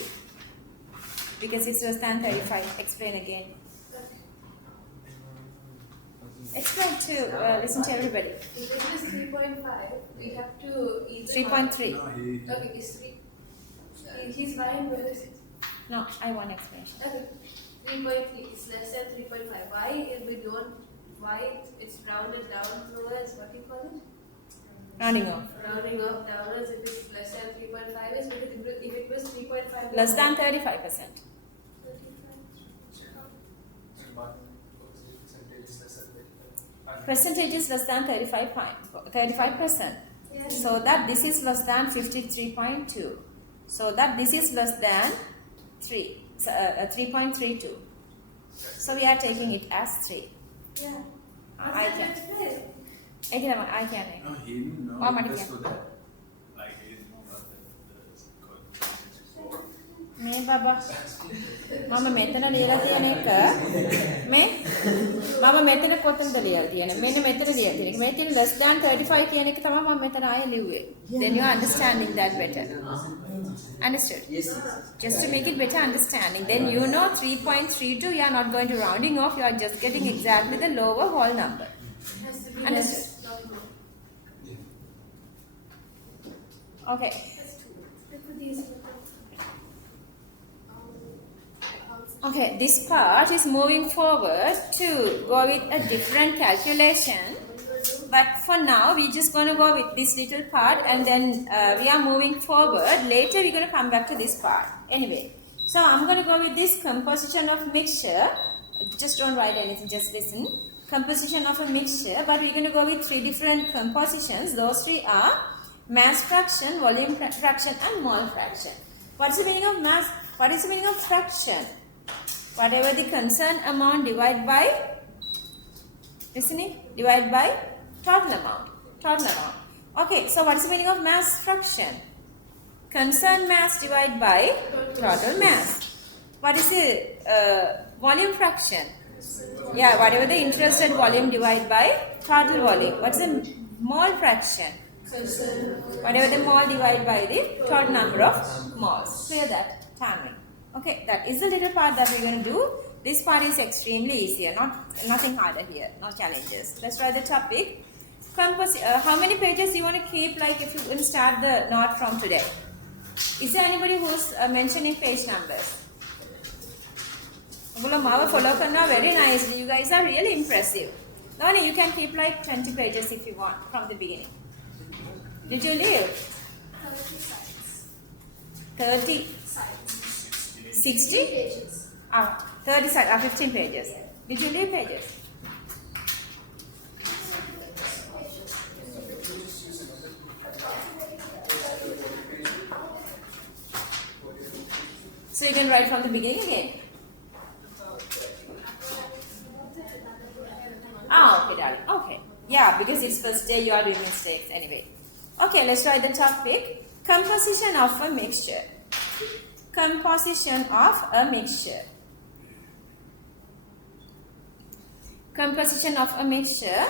Because it's less than 35. Explain again. Explain to listen to everybody. If it is 3.5, we have to either 3.3. Okay, it's 3. He's fine, where is it? No, I want explanation. Okay, 3.3 is less than 3.5. Why it's rounded down towards, what do you call it? Rounding off. Rounding off downwards if it's less than 3.5 is because if it was 3.5 Less than 35%. Percentage is less than 35%. So that this is less than 53.2. So that this is less than 3.32. So we are taking it as 3. Yeah. I can. I can. No, he didn't know. Oh, Just so that I didn't know about the මේ බබා මම මෙතන ලියලා තියෙන එක මේ මම මෙතන කොතනද ලියලා තියෙන්නේ මෙන්න මෙතන ලියලා තියෙන එක මේ තියෙන less than 35 කියන එක තමයි මම මෙතන ආයෙ ලිව්වේ. Then you are understanding that better. Understood? Yes. Just to make it better understanding. Then you know 3.32 you are not going to rounding off, you are just getting exactly the lower whole number. Understood? Okay. Okay, this part is moving forward to go with a different calculation. But for now, we're just going to go with this little part and then we are moving forward. Later, we're going to come back to this part. Anyway, so I'm going to go with this composition of mixture. Just don't write anything, just listen. Composition of a mixture, but we're going to go with 3 different compositions. Those 3 are mass fraction, volume fraction and mole fraction. What's the meaning of mass? What is the meaning of fraction? Whatever the concerned amount divided by, listening, divided by total amount. Okay, so what is the meaning of mass fraction? Concerned mass divided by total mass. What is the volume fraction? Yeah, whatever the interested volume divided by total volume. What's the mole fraction? Whatever the mole divided by the total number of moles. Clear that? Timing. Okay, that is the little part that we're going to do. This part is extremely easier, nothing harder here, no challenges. Let's try the topic. How many pages you want to keep, like if you will start the note from today? Is there anybody who's mentioning page numbers? Follow very nicely. You guys are really impressive. No, you can keep like 20 pages if you want from the beginning. Did you leave? 30? 60? 30 sides, 15 pages. Did you leave pages? So you can write from the beginning again. Okay, darling. Okay. Yeah, because it's first day, you are doing mistakes anyway. Okay, let's try the topic. Composition of a mixture. Composition of a mixture. Composition of a mixture.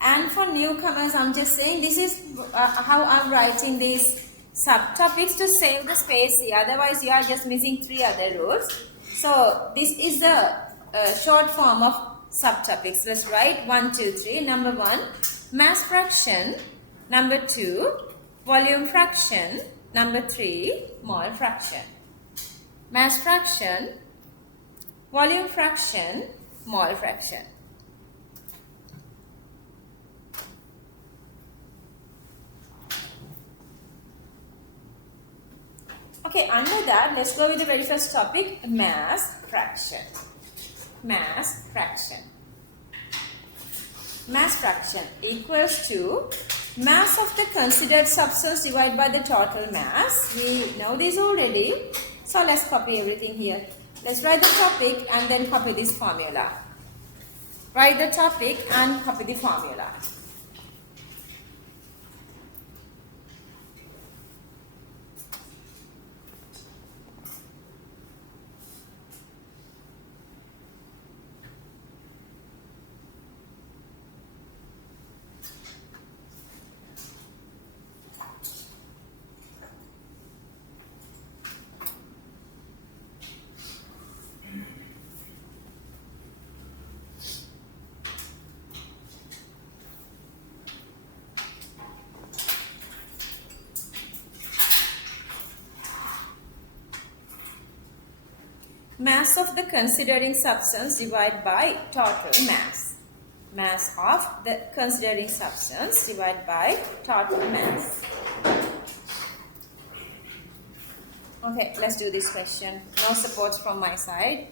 And for newcomers, I'm just saying this is how I'm writing these subtopics to save the space here. Otherwise, you are just missing 3 other rules. So this is the short form of subtopics. Let's write 1, 2, 3. Number 1, mass fraction. Number 2, volume fraction. Number 3, mole fraction. Mass fraction, volume fraction, mole fraction. Okay, under that, let's go with the very first topic, mass fraction. Mass fraction. Mass fraction equals to mass of the considered substance divided by the total mass. We know this already. So let's copy everything here. Let's write the topic and then copy this formula. Write the topic and copy the formula. Mass of the considering substance divided by total mass. Mass of the considering substance divided by total mass. Okay, let's do this question. No support from my side.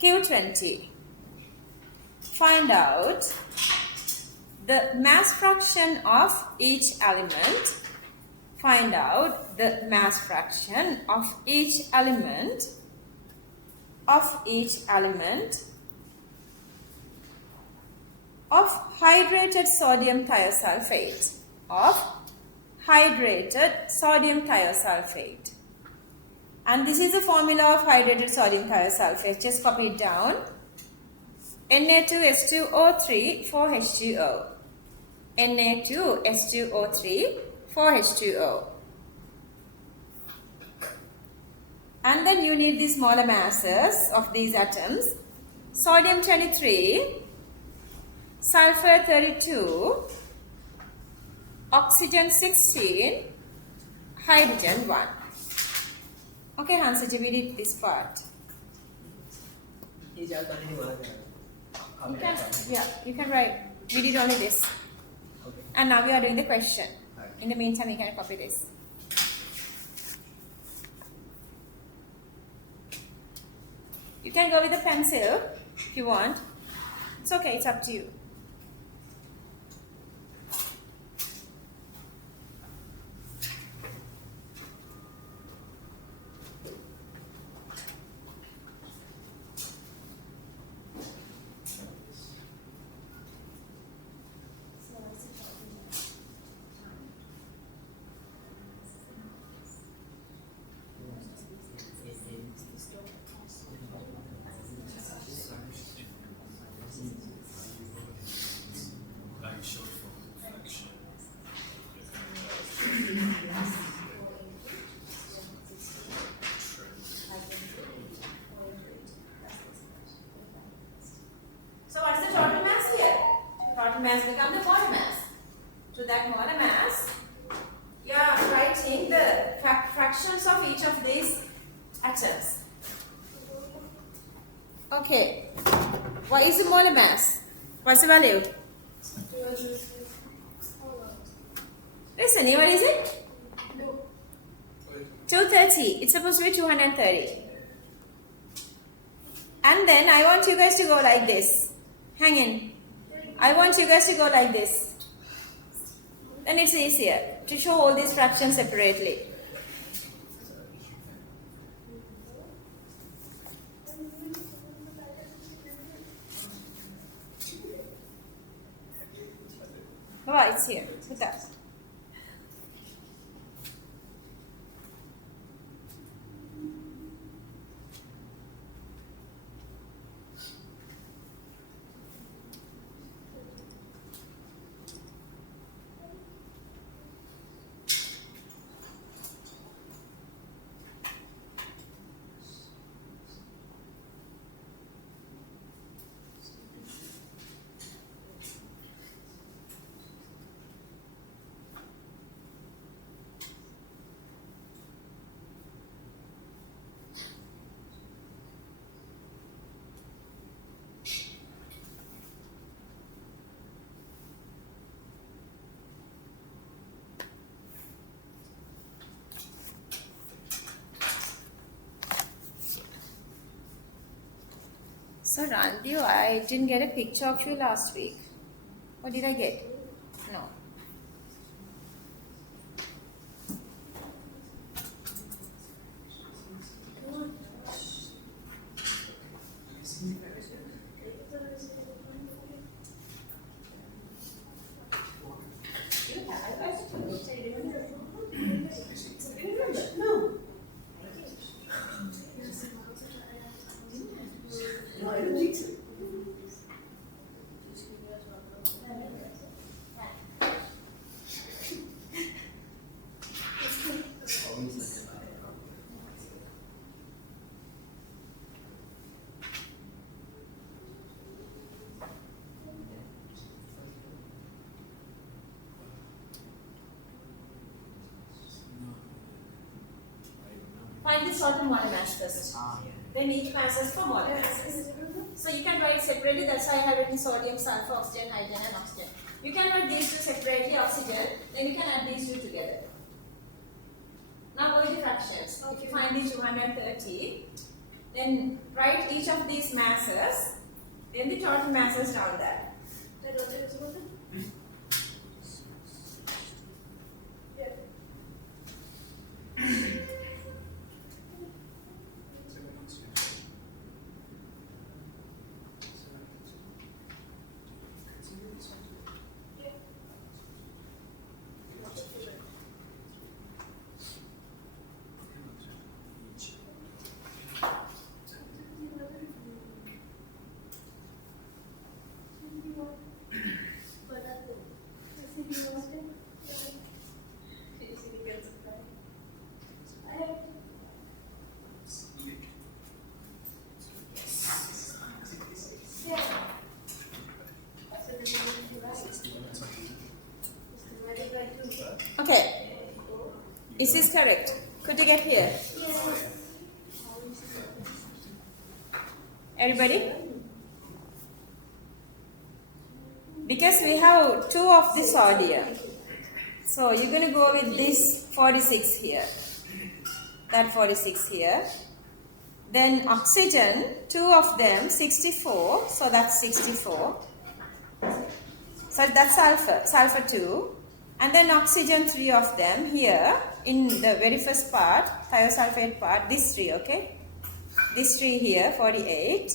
Q20. Find out the mass fraction of each element. Find out the mass fraction of each element of hydrated sodium thiosulfate and this is the formula of hydrated sodium thiosulfate. Just copy it down. Na2H2O3 4H2O. Na2H2O3 4H2O. And then you need these molar masses of these atoms. Sodium 23, sulfur 32, oxygen 16, hydrogen 1. Okay, Hansaji, we did this part. You can write. We did only this. Okay. And now we are doing the question. Right. In the meantime, you can copy this. You can go with a pencil if you want. It's okay, it's up to you. Like short form fraction. So what is the total mass here? Total mass becomes the molar mass. To that molar mass, you are writing the fractions of each of these atoms. Okay. What is the molar mass? What's the value? Listen, what is it? 230. It's supposed to be 230. And then I want you guys to go like this. Hang in. I want you guys to go like this. Then it's easier to show all these fractions separately. Oh, it's here. With that. So Randio, I didn't get a picture of you last week. What did I get? No. Find the salt and water mass first. Then each masses for molar masses. So you can write separately, that's why I have written sodium, sulfur, oxygen, hydrogen and oxygen. You can write these two separately, oxygen, then you can add these two together. Now go to the fractions. If you find the 230, then write each of these masses, then the total masses down there. Okay, is this correct? Could you get here? Yes. Everybody? Because we have 2 of the sodium. So you're going to go with this 46 here. That 46 here. Then oxygen, 2 of them, 64. So that's 64. So that's sulfur, sulfur 2. And then oxygen, 3 of them here in the very first part, thiosulfate part, this 3, okay? This 3 here, 48.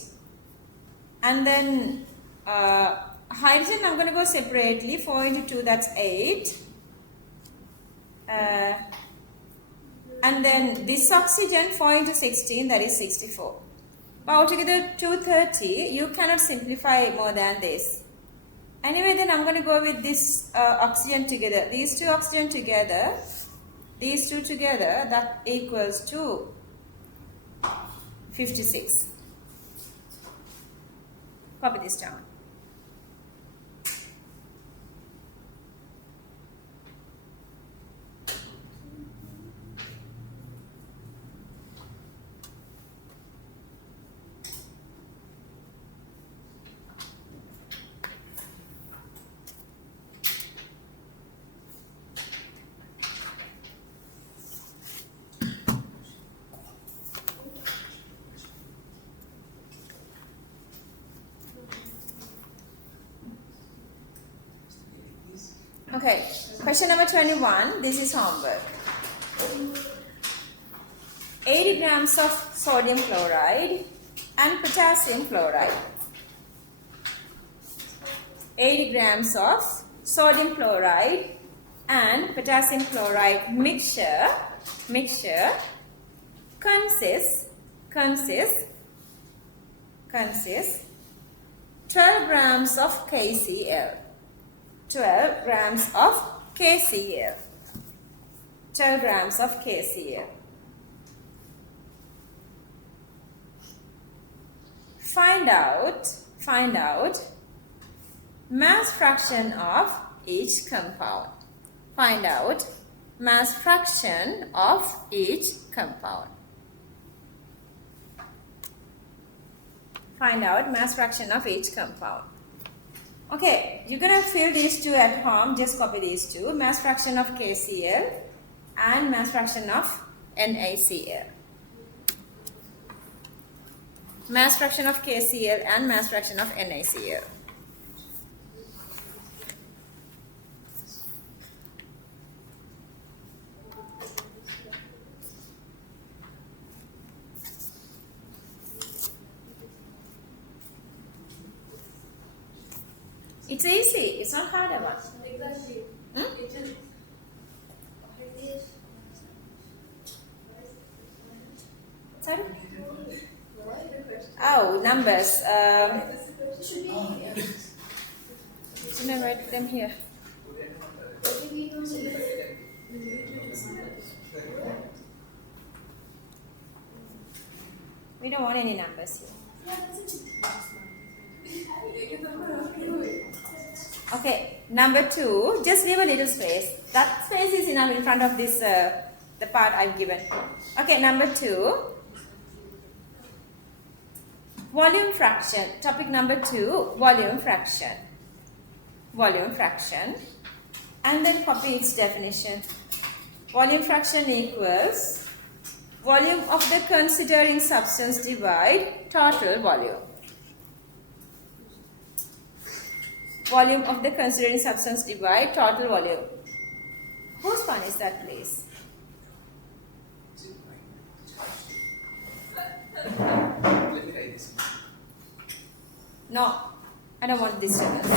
And then hydrogen, I'm going to go separately, 4 into 2, that's 8. And then this oxygen, 4 into 16, that is 64. But altogether 230, you cannot simplify more than this. Anyway, then I'm going to go with this oxygen together. These 2 oxygen together, these 2 together, that equals to 56. Copy this down. Okay, question number 21, this is homework. 80 grams of sodium chloride and potassium chloride. 80 grams of sodium chloride and potassium chloride mixture consists 12 grams of KCl. 12 grams of KCl. 12 grams of KCl. Find out mass fraction of each compound. Find out mass fraction of each compound. Find out mass fraction of each compound. Okay, you're going to fill these 2 at home. Just copy these 2. Mass fraction of KCl and mass fraction of NaCl. mass fraction of KCl and mass fraction of NaCl. It's easy, it's not hard one. Exactly. Hmm? It is. Sorry? Oh, numbers. Should be. Should I write them here? We don't want any numbers here. Okay, number 2, just leave a little space. That space is enough in front of this, the part I've given. Okay, number 2, volume fraction. Topic number 2, volume fraction. Volume fraction. And then copy its definition. Volume fraction equals volume of the considering substance divide total volume. Volume of the considering substance divide total volume. Whose one is that, please? Let me write this. No, I don't want disturbance.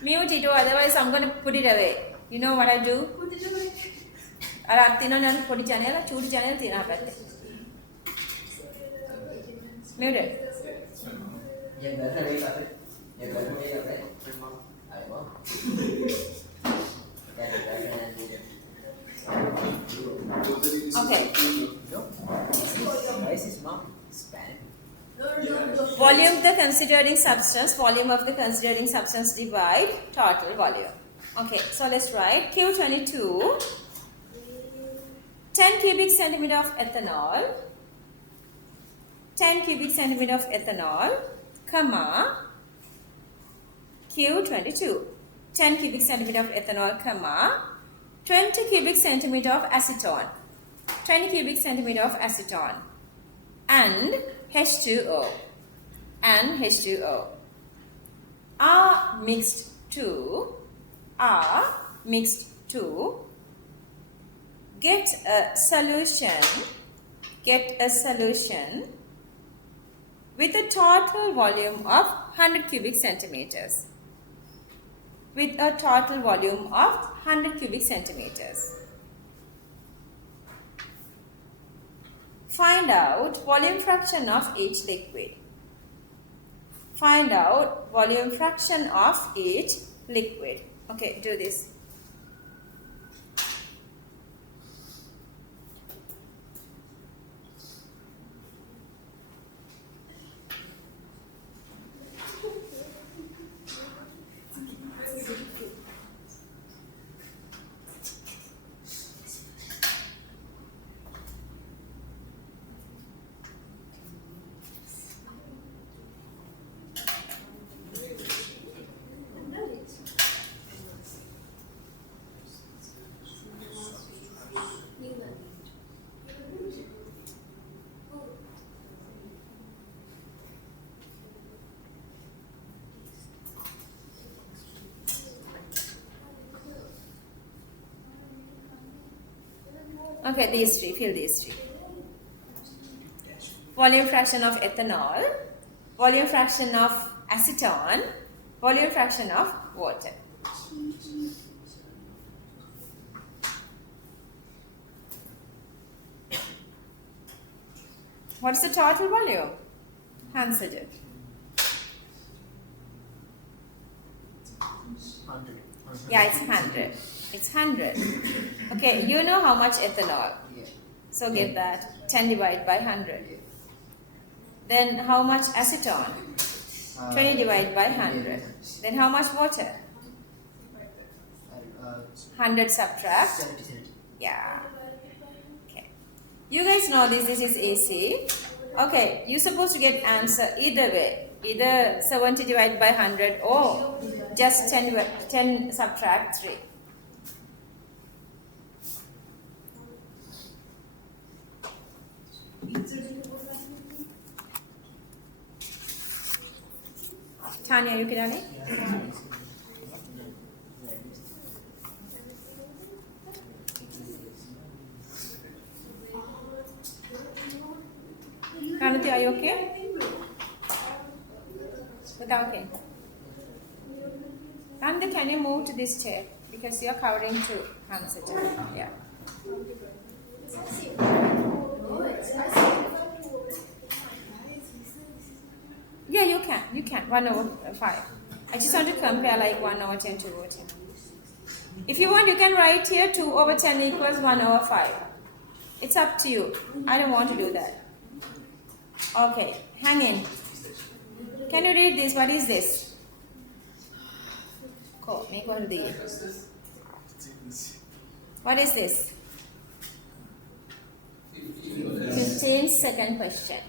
Mute it or otherwise I'm going to put it away. You know what I do? Put it away. අර තියනවා පොඩි channel චූටි channel තියෙනවා පැත්තේ. Muted. Yang baru lagi apa? Yang baru lagi apa? Ayo. Okay. Why is his mom Hispanic? Volume of the considering substance, volume of the considering substance divide total volume. Okay, so let's write Q22, 10 cubic centimeter of ethanol, 10 cubic centimeter of ethanol, comma, Q22, 10 cubic centimeter of ethanol, comma, 20 cubic centimeter of acetone, 20 cubic centimeter of acetone, and H2O, and H2O are mixed to get a solution with a total volume of 100 cubic centimeters. With a total volume of 100 cubic centimeters. Find out volume fraction of each liquid. Find out volume fraction of each liquid. Okay, do this. Okay, these three, fill these three. Volume fraction of ethanol, volume fraction of acetone, volume fraction of water. What is the total volume? Answer it. 100. Yeah, it's 100. It's 100. Okay, you know how much ethanol. Yeah. So get that. 10 divided by 100. Then how much acetone? 20 divided by 100. Then how much water? 100 subtract. 70%. Yeah. Okay. You guys know this. This is easy. Okay, you're supposed to get answer either way. Either 70 divided by 100 or just 10 subtract 3. Tanya, you can only? Pranati, are you okay? Okay. Pranati, can you move to this chair? Because you are covering two hands. Yeah. Yeah, you can. You can. 1/5. I just want to compare like 1/10, 2/10. If you want, you can write here 2/10 equals 1/5. It's up to you. I don't want to do that. Okay, hang in. Can you read this? What is this? Cool. Make one of these. What is this? 15-second question.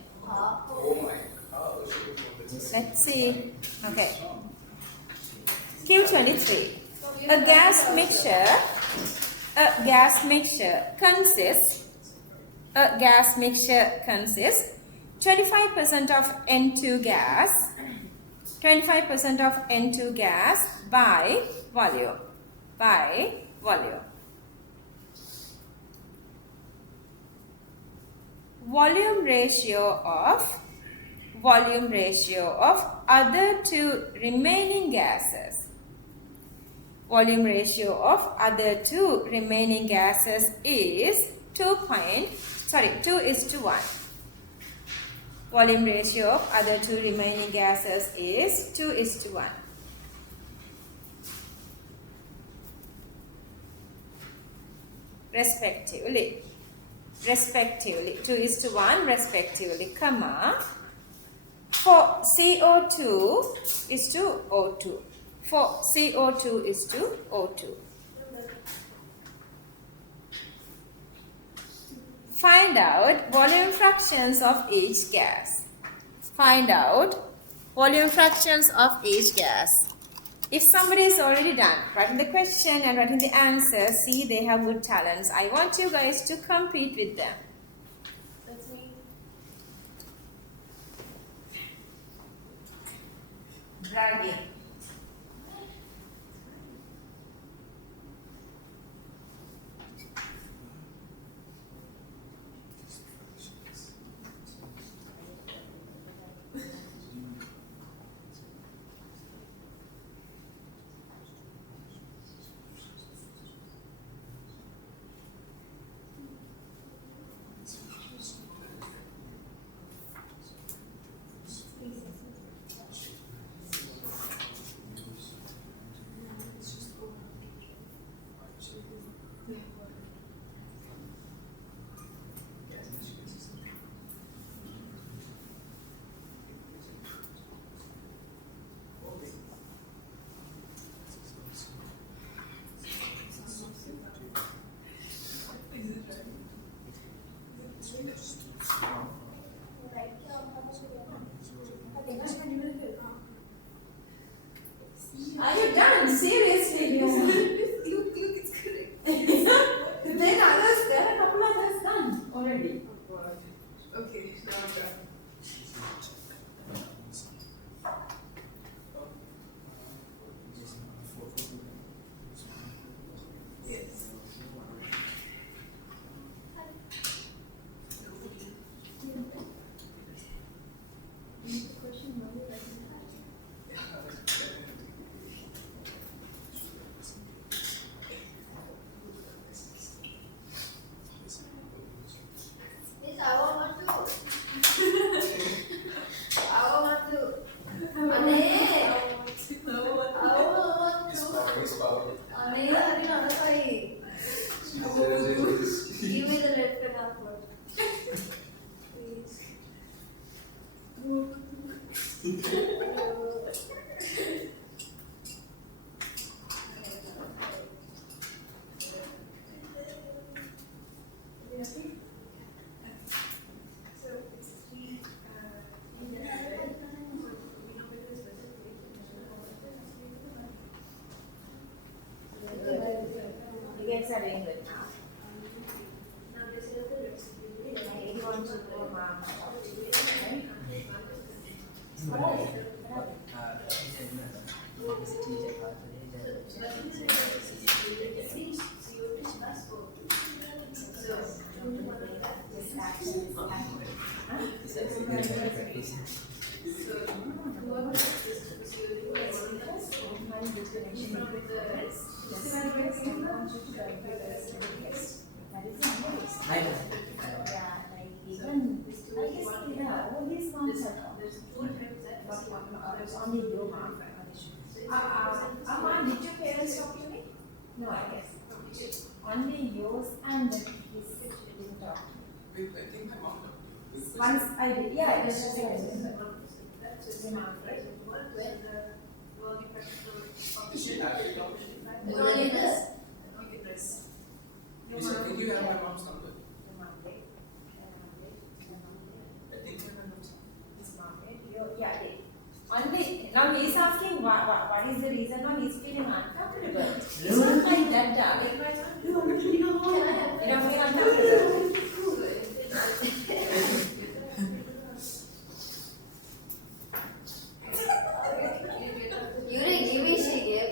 Let's see. Okay. Q23. A gas mixture consists 25% of N2 gas, 25% of N2 gas by volume. Volume ratio of other two remaining gases. Volume ratio of other two remaining gases is 2:1. Volume ratio of other two remaining gases is 2:1. Respectively 2:1 respectively, comma, for CO2 is to O2. For CO2 is to O2. Find out volume fractions of each gas. Find out volume fractions of each gas. If somebody is already done writing the question and writing the answer, see, they have good talents. I want you guys to compete with them. That's me. Bragging. Are you done? Seriously, you. Look, it's correct. There are a couple of others done already. Oh God. Okay, now I'm done. Yes. It's our one too. Our one too. Ane. Our one too. Ane, hari na kai. Give me the left and upward. Please. So it's 3. are doing good now. You want to go, Mom? Right? What else? All these ones are only your mom. Amma, did your parents talk to me? No, I guess. Only yours and his didn't talk to me. I think my mom talked to you. Once I did, yeah, it was just your mom, right? Is she actually talking to you? Only this. Yes, I think you have my mom's number. I think you have my mom's number. Yeah, only now he's asking what is the reason why he's feeling uncomfortable. It's not like that, darling. You don't feel uncomfortable. You didn't give me, she gave.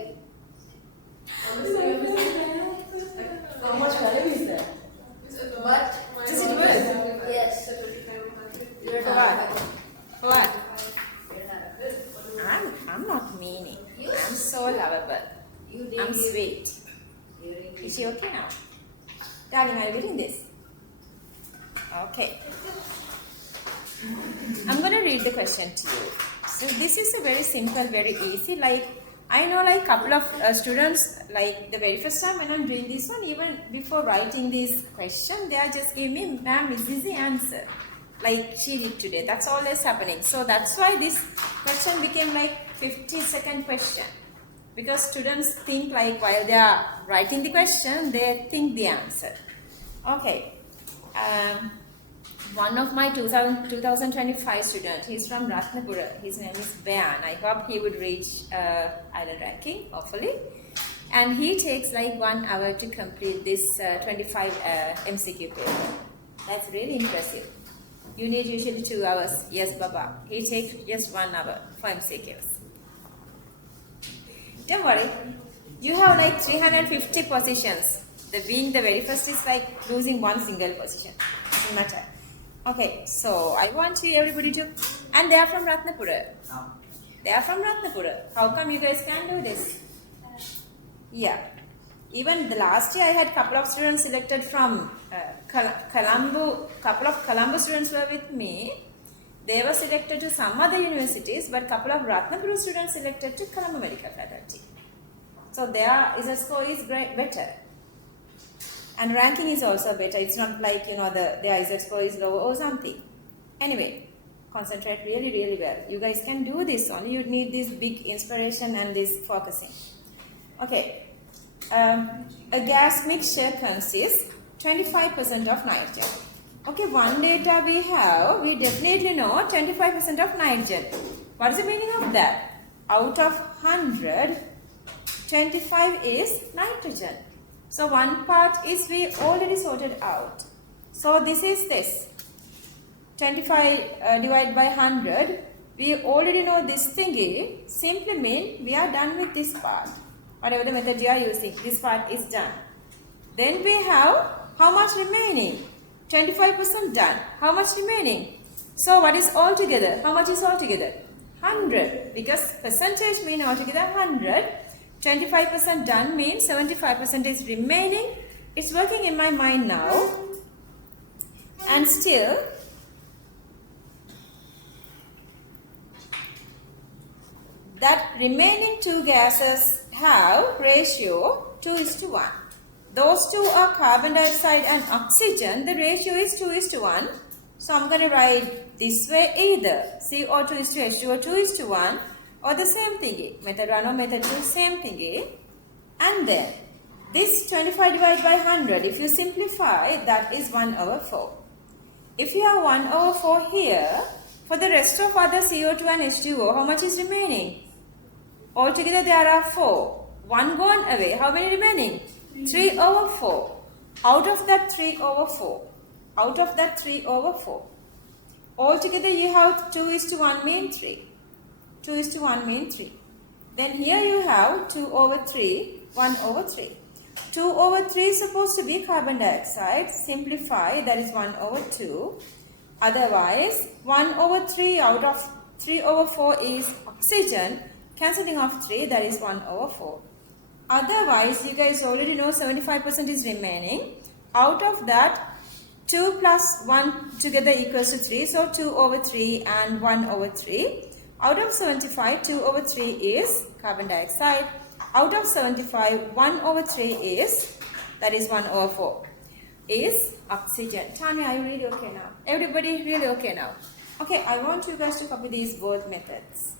How much value is that? But Is it worth? yes. You're For not. what? For what? I'm not meaning. I'm so lovable. You didn't I'm give. sweet. You didn't give. Is she okay now? Darling, are you getting this? Okay. I'm going to read the question to you. So this is a very simple, very easy. Like I know like couple of students, like the very first time when I'm doing this one, even before writing this question, they are just giving me, ma'am, this is the answer. Like she did today. That's all that's happening. So that's why this question became like 50-second question. Because students think like while they are writing the question, they think the answer. Okay. One of my 2025 students, he's from Ratnapura. His name is Bayan. I hope he would reach island ranking, hopefully. And he takes like 1 hour to complete this 25 MCQ paper. That's really impressive. You need usually 2 hours. Yes, Baba. He takes just 1 hour for MCQs. Don't worry. You have like 350 positions. The being the very first is like losing one single position. Doesn't matter. Okay, so I want you everybody to, and they are from Ratnapura. They are from Ratnapura. How come you guys can do this? Yeah. Even the last year I had couple of students selected from Colombo. Couple of Colombo students were with me. They were selected to some other universities, but couple of Ratnapura students selected to Colombo Medical Faculty. So their score is better. And ranking is also better. It's not like, their Z score is lower or something. Anyway, concentrate really, really well. You guys can do this. Only you need this big inspiration and this focusing. Okay. A gas mixture consists 25% of nitrogen. Okay, one data we have, we definitely know 25% of nitrogen. What is the meaning of that? Out of 100, 25 is nitrogen. So one part is we already sorted out. So this is this. 25 divided by 100. We already know this thingy. Simply mean we are done with this part. Whatever the method you are using, this part is done. Then we have how much remaining? 25% done. How much remaining? So what is all together? How much is all together? 100. Because percentage mean altogether 100. 25% done means 75% is remaining. It's working in my mind now. And still, that remaining two gases have ratio 2:1. Those two are carbon dioxide and oxygen. The ratio is 2:1. So I'm going to write this way either CO2 is to H2O 2:1 or the same thingy. Method 1 or method 2, same thingy. And then this 25 divided by 100, if you simplify, that is 1/4. If you have 1/4 here, for the rest of other CO2 and H2O, how much is remaining? Altogether there are 4. 1 gone away. How many remaining? 3 over 4. Out of that 3 over 4. Out of that 3 over 4. Altogether you have 2 is to 1 mean 3. 2 is to 1 mean 3. Then here you have 2 over 3, 1 over 3. 2 over 3 is supposed to be carbon dioxide. Simplify, that is 1 over 2. Otherwise, 1 over 3 out of 3 over 4 is oxygen. Cancelling off 3, that is 1 over 4. Otherwise, you guys already know 75% is remaining. Out of that, 2 plus 1 together equals to 3. So 2 over 3 and 1 over 3. Out of 75, 2 over 3 is carbon dioxide. Out of 75, 1 over 3 is, that is 1 over 4, is oxygen. Tanya, are you really okay now? Everybody really okay now? Okay, I want you guys to copy these both methods.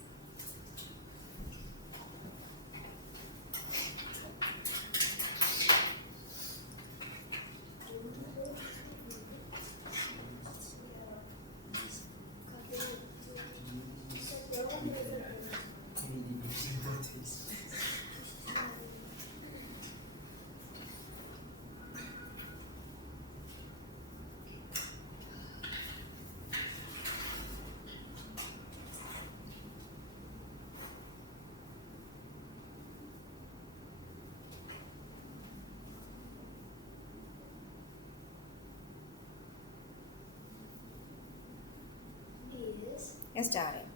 Yes, darling.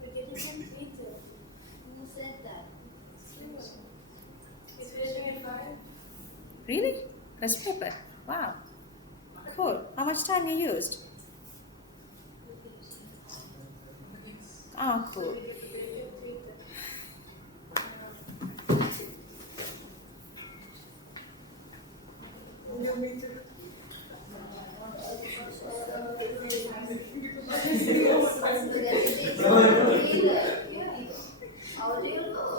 We're getting some pizza. Who said that? It's finishing at 5. Really? First paper? Wow. Cool. How much time you used? Oh, cool. How do you know?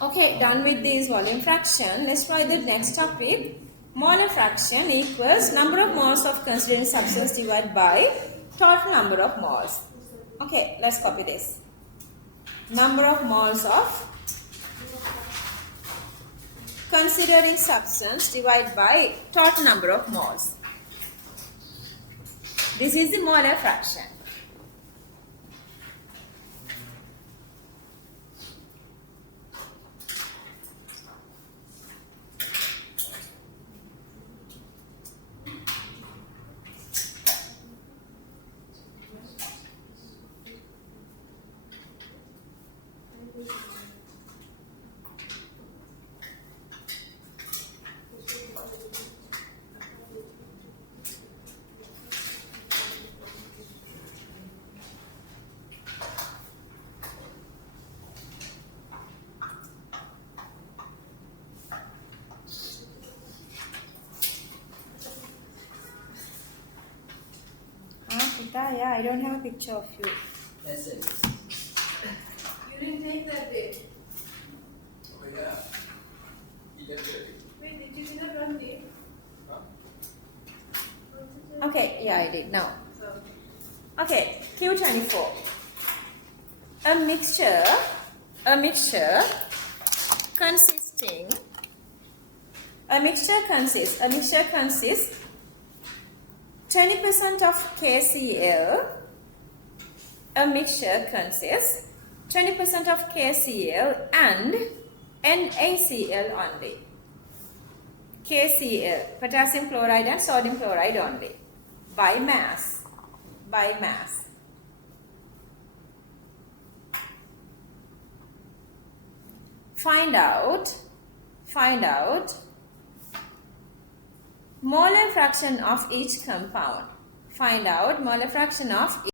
Okay, done with this volume fraction. Let's try the next topic. Molar fraction equals number of moles of constituent substance divided by total number of moles. Okay, let's copy this. Number of moles of considering substance divided by total number of moles. This is the molar fraction. Yeah, I don't have a picture of you. That's it. You didn't take that day. Oh yeah. You left it. Wait, did you not run day? Huh? Okay, yeah, I did. Now. So, Okay, Q24. A mixture consists 20% of KCl. A mixture consists 20% of KCl and NaCl only. KCl, potassium chloride and sodium chloride only. By mass. By mass. Find out molar fraction of each compound. Find out molar fraction of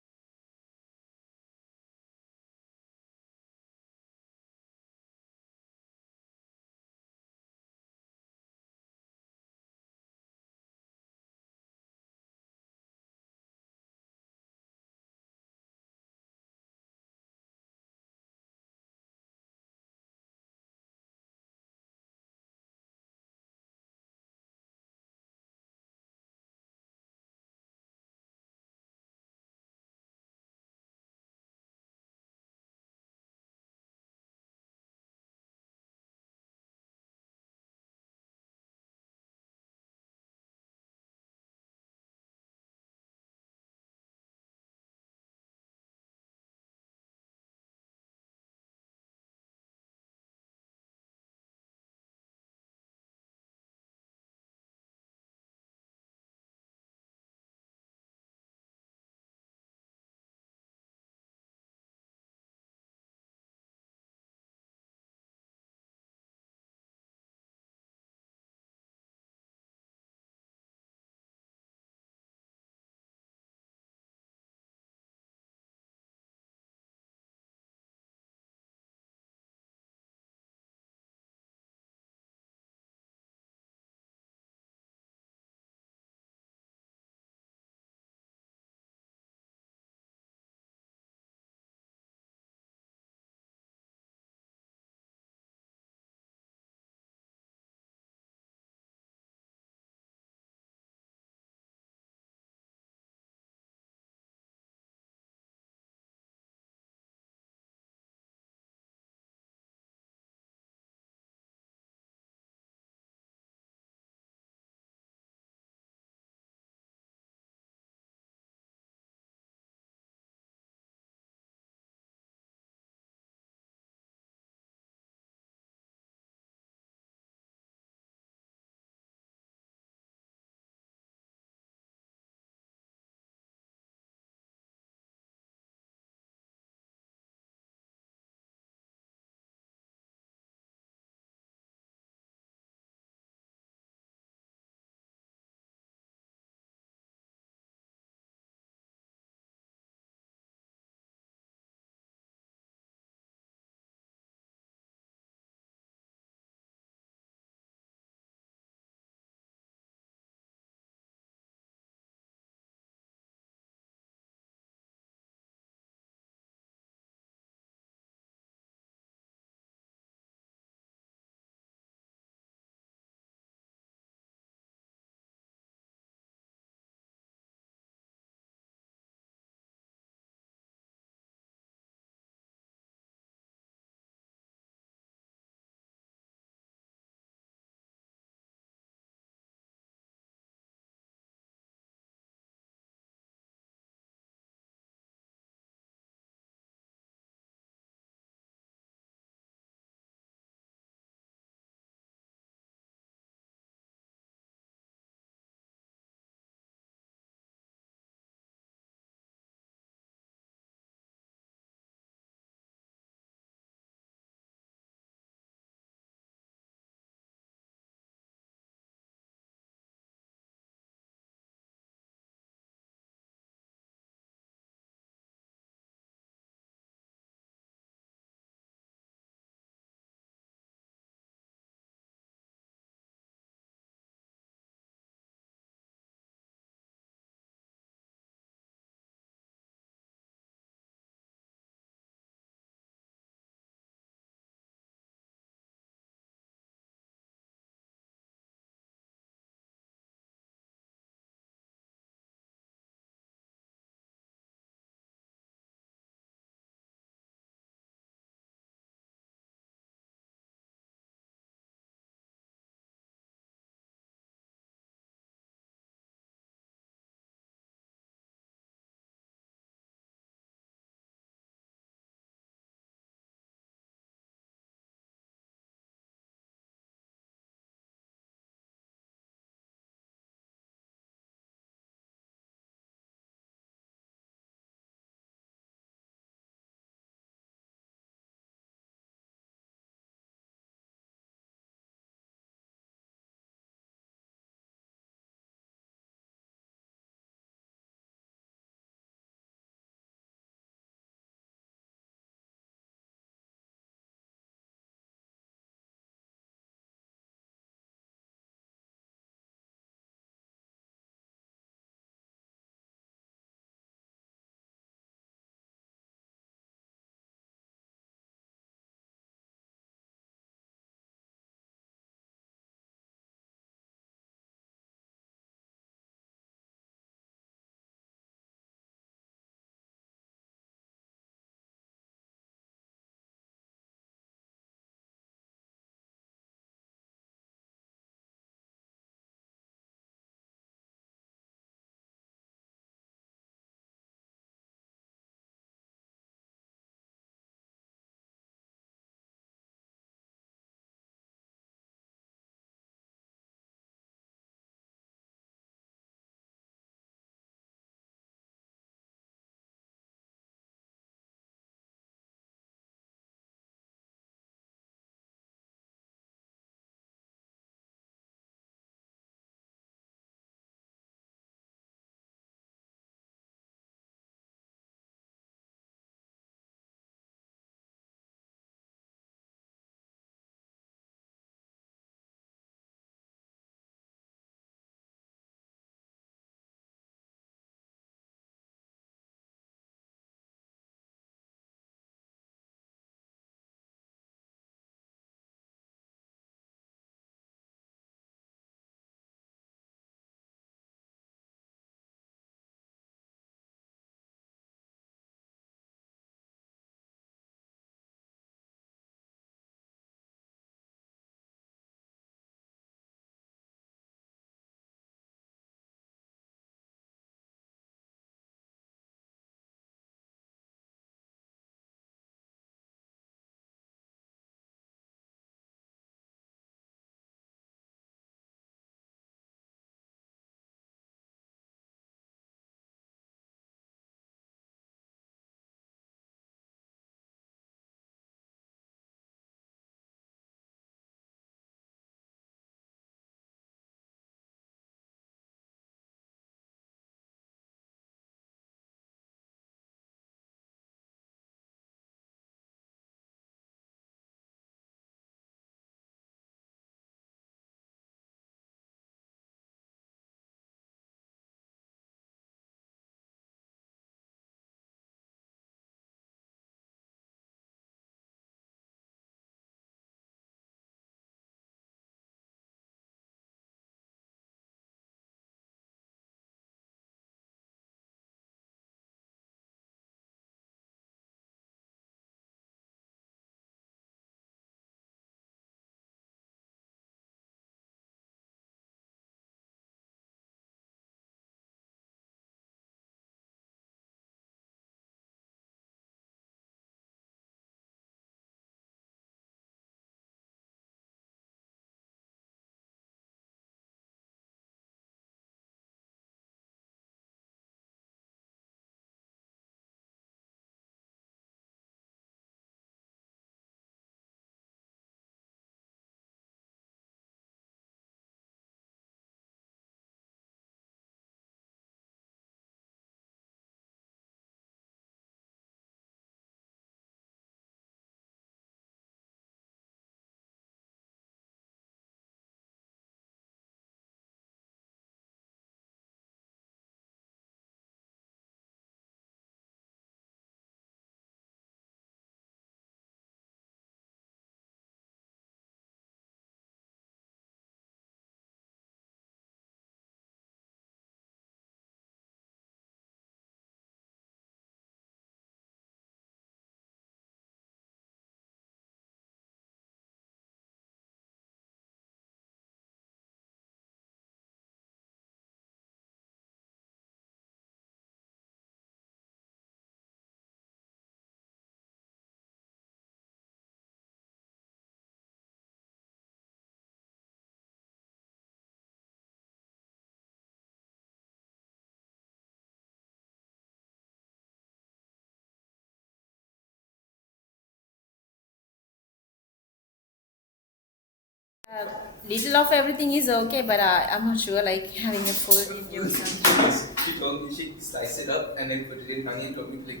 Little of everything is okay, but I'm not sure, like having a full review or something. She told me she sliced it up and then put it in honey and told me like,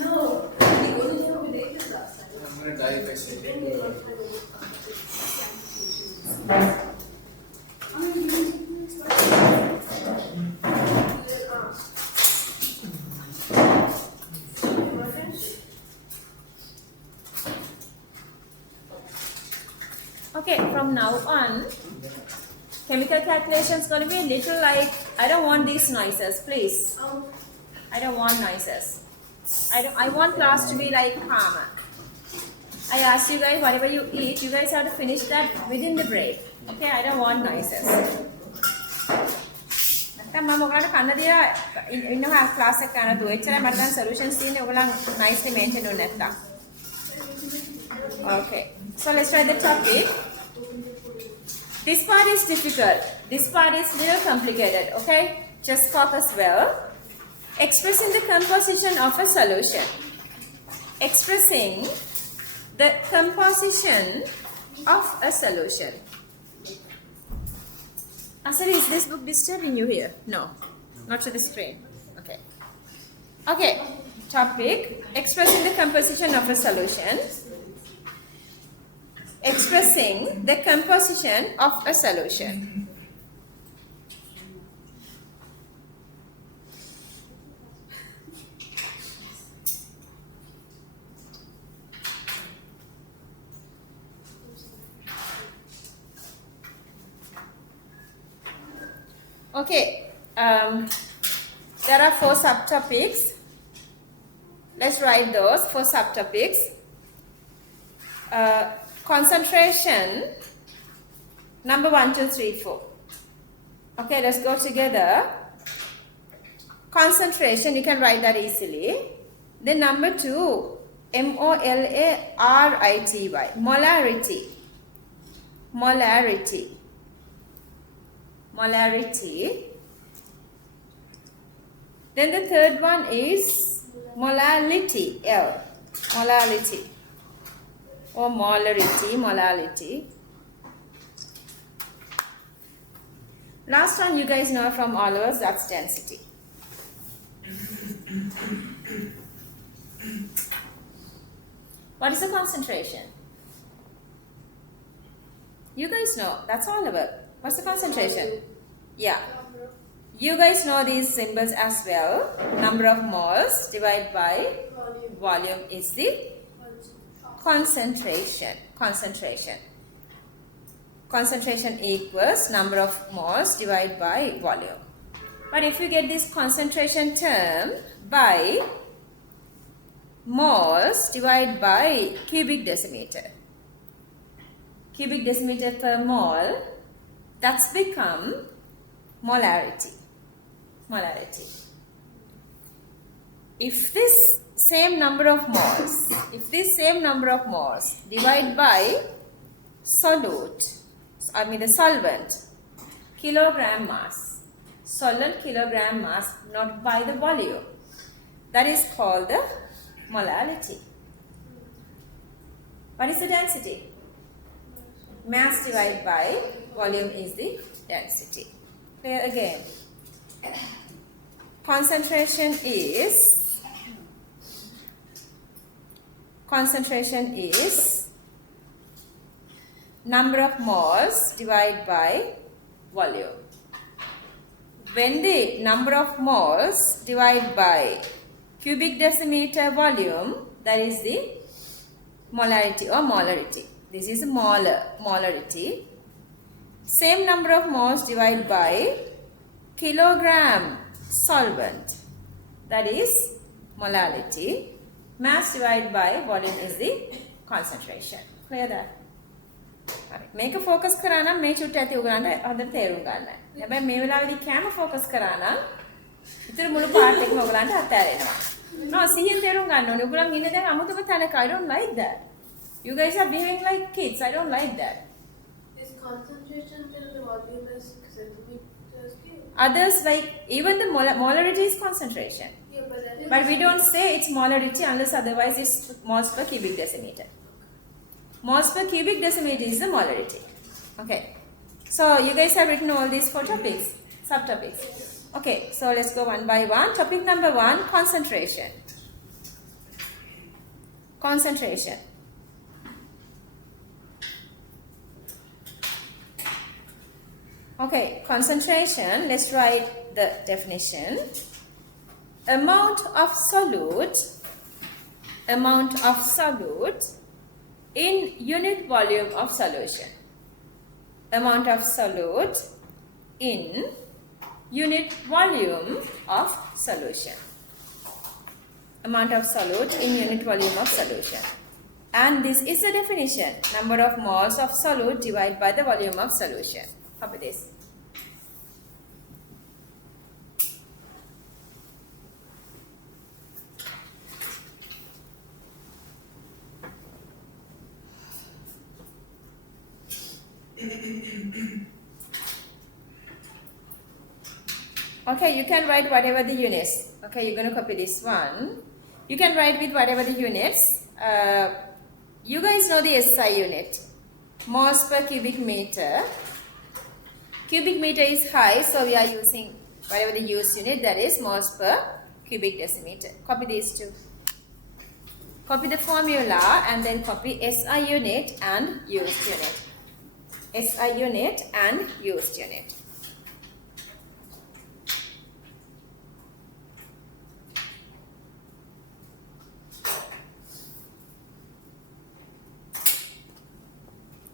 No, we only have a date last time. I'm gonna die if I say it. Okay, from now on, chemical calculation is going to be a little like, I don't want these noises, please. I don't want noises. I want class to be like calmer. I asked you guys, whatever you eat, you guys have to finish that within the break. Okay, I don't want noises. නැත්තම් මම ඔයගලන්ට කන්න දීලා ඉන්නවා class එක කරන දුව. එච්චරයි මට දැන් සොලියුෂන්ස් තියෙන්නේ ඔයගලන් nicely maintain වෙන්නේ නැත්තම්. Okay. So let's try the topic. This part is difficult. This part is little complicated. Okay? Just focus well. Expressing the composition of a solution. Expressing the composition of a solution. Asha, is this book disturbing you here? No, not to the screen. Okay. Okay. Topic: expressing the composition of a solution. Expressing the composition of a solution. Okay, there are 4 subtopics. Let's write those 4 subtopics. Concentration, number 1, 2, 3, 4. Okay, let's go together. Concentration, you can write that easily. Then number 2, M-O-L-A-R-I-T-Y, molarity. Molarity. Molarity. Then the third one is molality, L. Molality. Or molarity, molality. Last one you guys know from all of us, that's density. What is the concentration? You guys know, that's all of it. What's the concentration? Yeah. You guys know these symbols as well. Number of moles divided by volume is the concentration. Concentration. Concentration equals number of moles divided by volume. But if you get this concentration term by moles divided by cubic decimeter. Cubic decimeter per mole, that's become molarity. Molarity. If this same number of moles divide by solute, the solvent, kilogram mass, solvent kilogram mass, not by the volume, that is called the molarity. What is the density? Mass divided by volume is the density. Clear again. Concentration is number of moles divided by volume. When the number of moles divided by cubic decimeter volume, that is the molarity or molarity. This is molarity. Same number of moles divided by kilogram solvent, that is molality. Mass divided by volume is the concentration. Clear that? Make a focus කරා නම් මේ චුට්ට ඇති උගලන්ට හොඳට තේරුම් ගන්න. හැබැයි මේ වෙලාවේදී කැම focus කරා නම් ඉතින් මුළු පාර්ට් එකම උගලන්ට අත්හැරෙනවා. No, සිහියෙන් තේරුම් ගන්න ඕනේ. උගලන් ඉන්නේ දැන් අමුතුම තැනක. I don't like that. You guys are behaving like kids. I don't like that. Is concentration till the volume is centimeters cube? Others like even the molarity is concentration. Yeah, but that is. But we don't say it's molarity unless otherwise it's moles per cubic decimeter. Moles per cubic decimeter is the molarity. Okay. So you guys have written all these 4 topics, subtopics. Okay, so let's go one by one. Topic number 1, concentration. Concentration. Okay, concentration, let's write the definition. Amount of solute in unit volume of solution. Amount of solute in unit volume of solution. Amount of solute in unit volume of solution. And this is the definition. Number of moles of solute divided by the volume of solution. Copy this. Okay, you can write whatever the units. Okay, you're going to copy this one. You can write with whatever the units. You guys know the SI unit. Moles per cubic meter. Cubic meter is high, so we are using whatever the use unit, that is moles per cubic decimeter. Copy these two. Copy the formula and then copy SI unit and used unit. SI unit and used unit.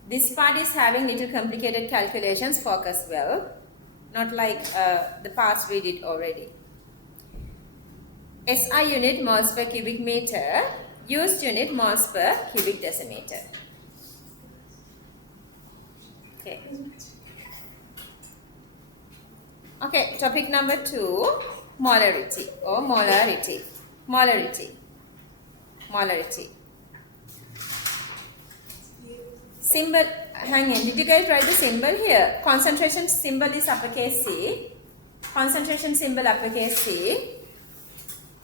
This part is having little complicated calculations, focus well, not like the parts we did already. SI unit moles per cubic meter, used unit moles per cubic decimeter. Okay. Okay, topic number 2, molarity or molarity. Molarity. Molarity. Symbol, hang in. Did you guys write the symbol here? Concentration symbol is uppercase C. Concentration symbol uppercase C.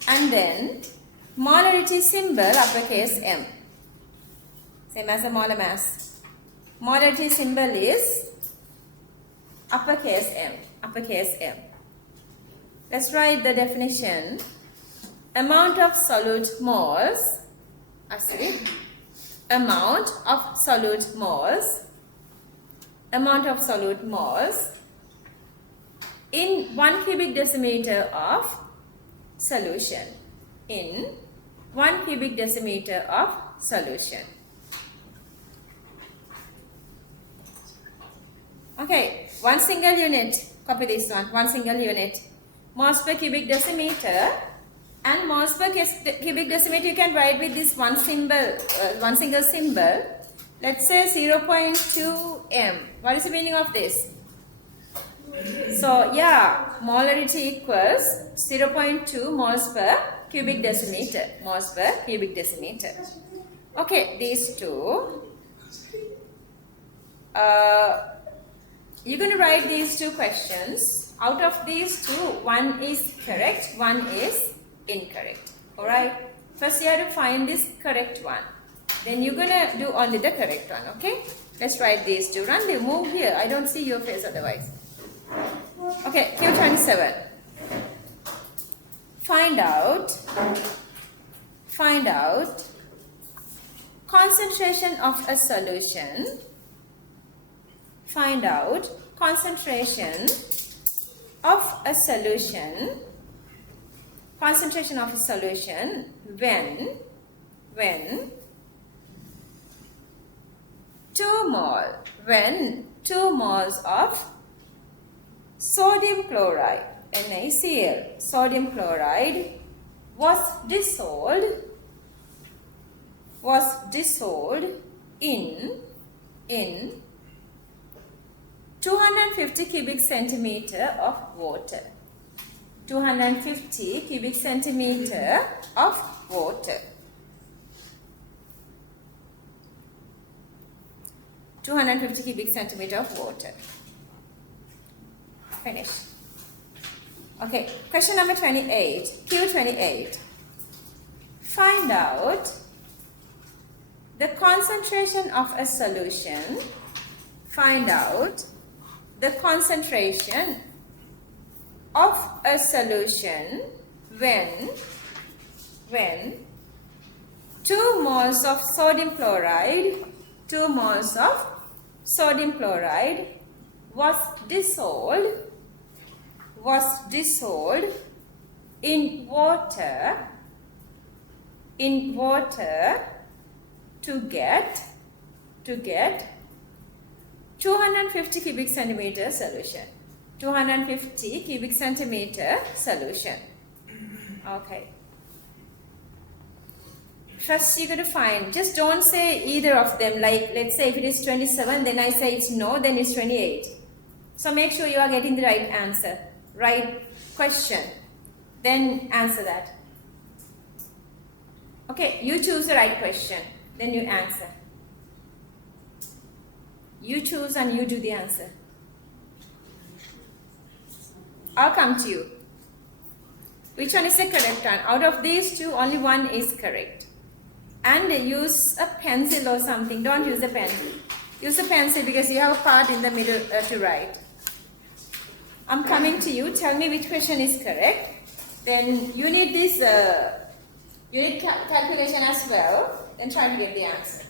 And then molarity symbol uppercase M. Same as the molar mass. Molarity symbol is uppercase M. Uppercase M. Let's write the definition. Amount of solute moles. Amount of solute moles. Amount of solute moles in 1 cubic decimeter of solution. In 1 cubic decimeter of solution. Okay, one single unit. Copy this one. One single unit. Moles per cubic decimeter. And moles per cubic decimeter you can write with this one symbol, one single symbol. Let's say 0.2 m. What is the meaning of this? So yeah, molarity equals 0.2 moles per cubic decimeter. Moles per cubic decimeter. Okay, these two. You're going to write these 2 questions. Out of these 2, one is correct, one is incorrect. Alright. First you have to find this correct one. Then you're going to do only the correct one. Okay. Let's write these 2. Randy, move here. I don't see your face otherwise. Okay. Q27. Find out concentration of a solution. Find out concentration of a solution. Concentration of a solution when 2 moles of sodium chloride, NaCl, sodium chloride was dissolved in 250 cubic centimeter of water. 250 cubic centimeter of water. 250 cubic centimeter of water. Finish. Okay, question number 28, Q28. Find out the concentration of a solution, find out the concentration of a solution when 2 moles of sodium chloride was dissolved in water to get 250 cubic centimeter solution. 250 cubic centimeter solution. Okay. First you got to find, just don't say either of them, like let's say if it is 27, then I say it's no, then it's 28. So make sure you are getting the right answer, right question, then answer that. Okay, you choose the right question, then you answer. You choose and you do the answer. I'll come to you. Which one is the correct one? Out of these two, only one is correct. And use a pencil or something. Don't use a pen. Use a pencil because you have a part in the middle to write. I'm coming to you. Tell me which question is correct. Then you need this calculation as well. Then try to get the answer.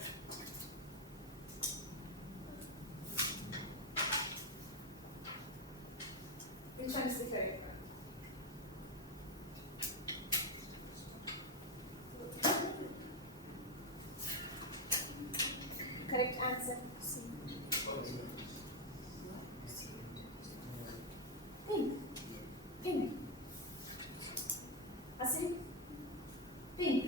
Which one is the correct one? Correct answer. Pink. Pink. Asif. Pink.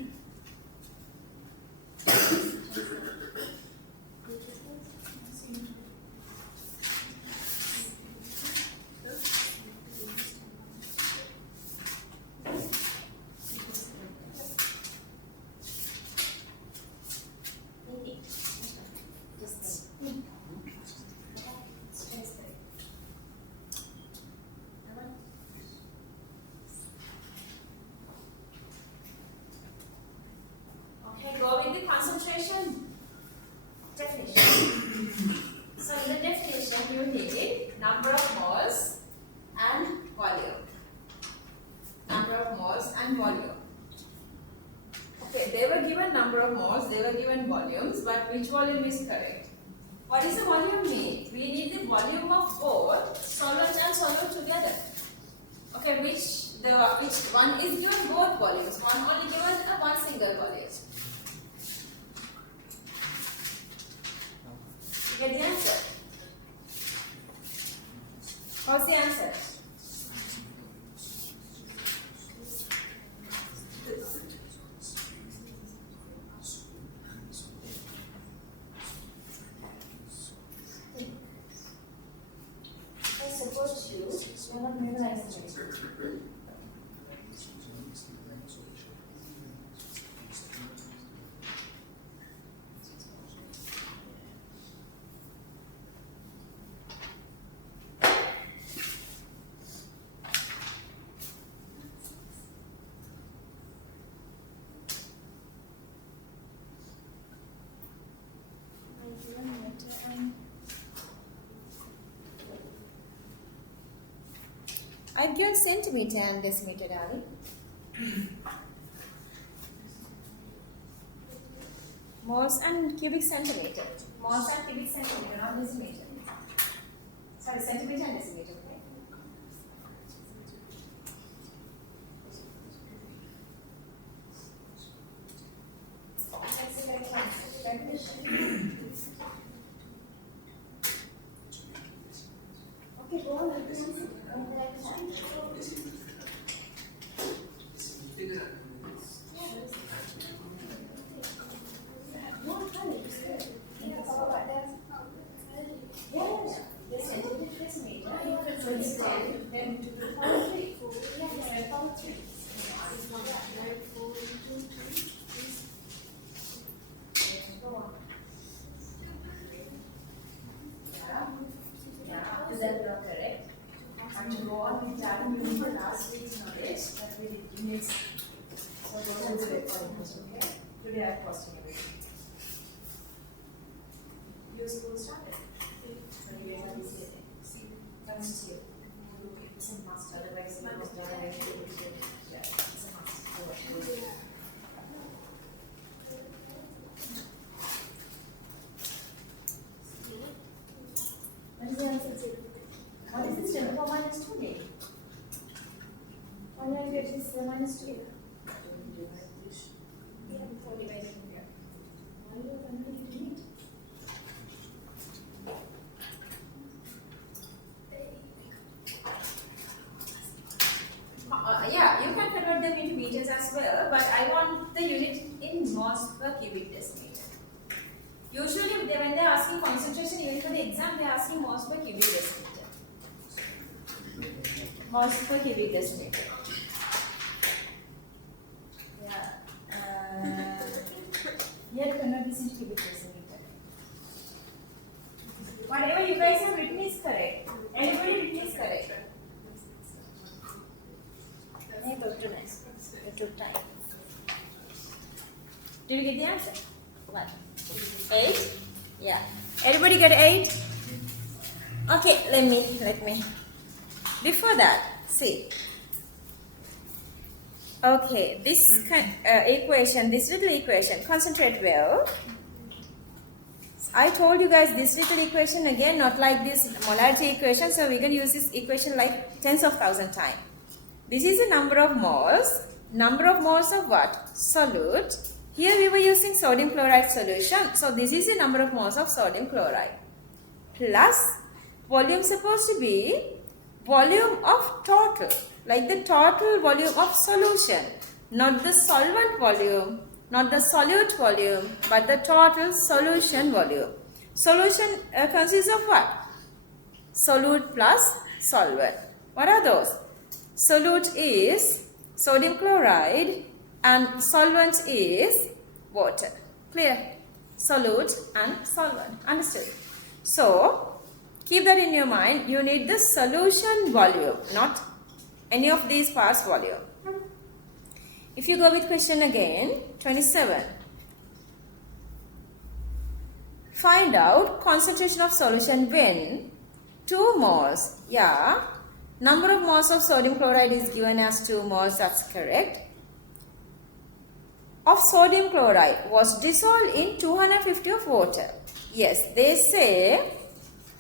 Okay, go with the concentration definition. So in the definition you need number of moles and volume. Number of moles and volume. Okay, they were given number of moles, they were given volumes, but which volume is correct? What is the volume need? We need the volume of both solvent and solute together. Okay, which one is given both volumes? One only given one single volume. You get the answer? What's the answer? I suppose you are not memorizing it. I've given centimeter and decimeter, darling. Moles and cubic centimeter. Moles and cubic centimeter, not decimeter. Sorry, centimeter and decimeter. Okay? That's the right answer. Definition. Okay, go on with the answer. On the right side. No, honey, it's good. Yeah, it's all about that. Yeah. This centimeter, you can understand. Then to the power 3. Yeah, power 3. Go on. Yeah. Is that not correct? And to go on with that, you need the last week's knowledge that we need. So go to the recording, okay? Today I'm posting everything. your school started? When you were this year? Last year. It's a must, otherwise you must not have any. Yeah, it's a must. What is the answer? What is this term for minus 2 mean? Why do I get this minus 2 here? Yeah, before dividing here. Why do I do it? Yeah, you can convert them into meters as well, but I want the unit in moles per cubic decimeter. Usually, when they are asking concentration, even for the exam, they are asking moles per cubic decimeter. Moles per cubic decimeter. Yeah. Here, convert this into cubic decimeter. Whatever you guys have written is correct. Everybody written is correct. It took time. Did you get the answer? What? 8? Yeah. Everybody get 8? Okay, let me. Before that, see. Okay, this equation, this little equation, concentrate well. I told you guys this little equation again, not like this molarity equation, so we can use this equation like tens of thousand times. This is the number of moles. Number of moles of what? Solute. Here we were using sodium chloride solution. So this is the number of moles of sodium chloride. Plus volume supposed to be volume of total. Like the total volume of solution. Not the solvent volume. Not the solute volume. But the total solution volume. Solution consists of what? Solute plus solvent. What are those? Solute is sodium chloride and solvent is water. Clear? Solute and solvent. Understood? So, keep that in your mind. You need the solution volume, not any of these parts volume. If you go with question again, 27. Find out concentration of solution when 2 moles. Yeah. Number of moles of sodium chloride is given as 2 moles, that's correct. Of sodium chloride was dissolved in 250 of water. Yes, they say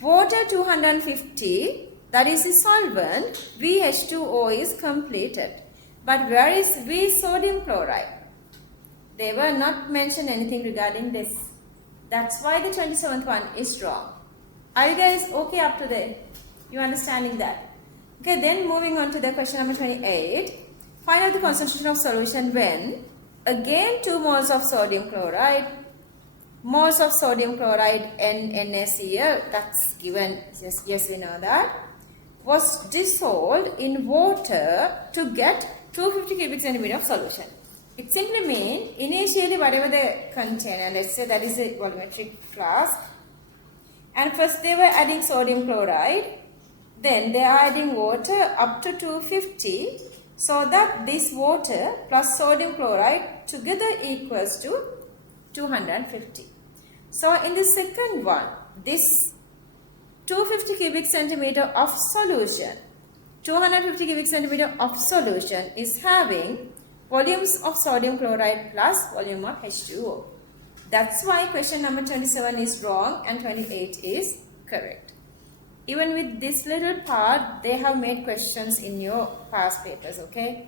water 250, that is the solvent, VH2O is completed. But where is V sodium chloride? They were not mentioned anything regarding this. That's why the 27th one is wrong. Are you guys okay up to there? You understanding that? Okay, then moving on to the question number 28. Find out the concentration of solution when, again 2 moles of sodium chloride, moles of sodium chloride NaCl, that's given, yes we know that, was dissolved in water to get 250 cubic centimeter of solution. It simply means, initially whatever the container, let's say that is a volumetric flask, and first they were adding sodium chloride, then they are adding water up to 250, so that this water plus sodium chloride together equals to 250. So in the second one, this 250 cubic centimeter of solution, 250 cubic centimeter of solution is having volumes of sodium chloride plus volume of H2O. That's why question number 27 is wrong and 28 is correct. Even with this little part, they have made questions in your past papers, okay?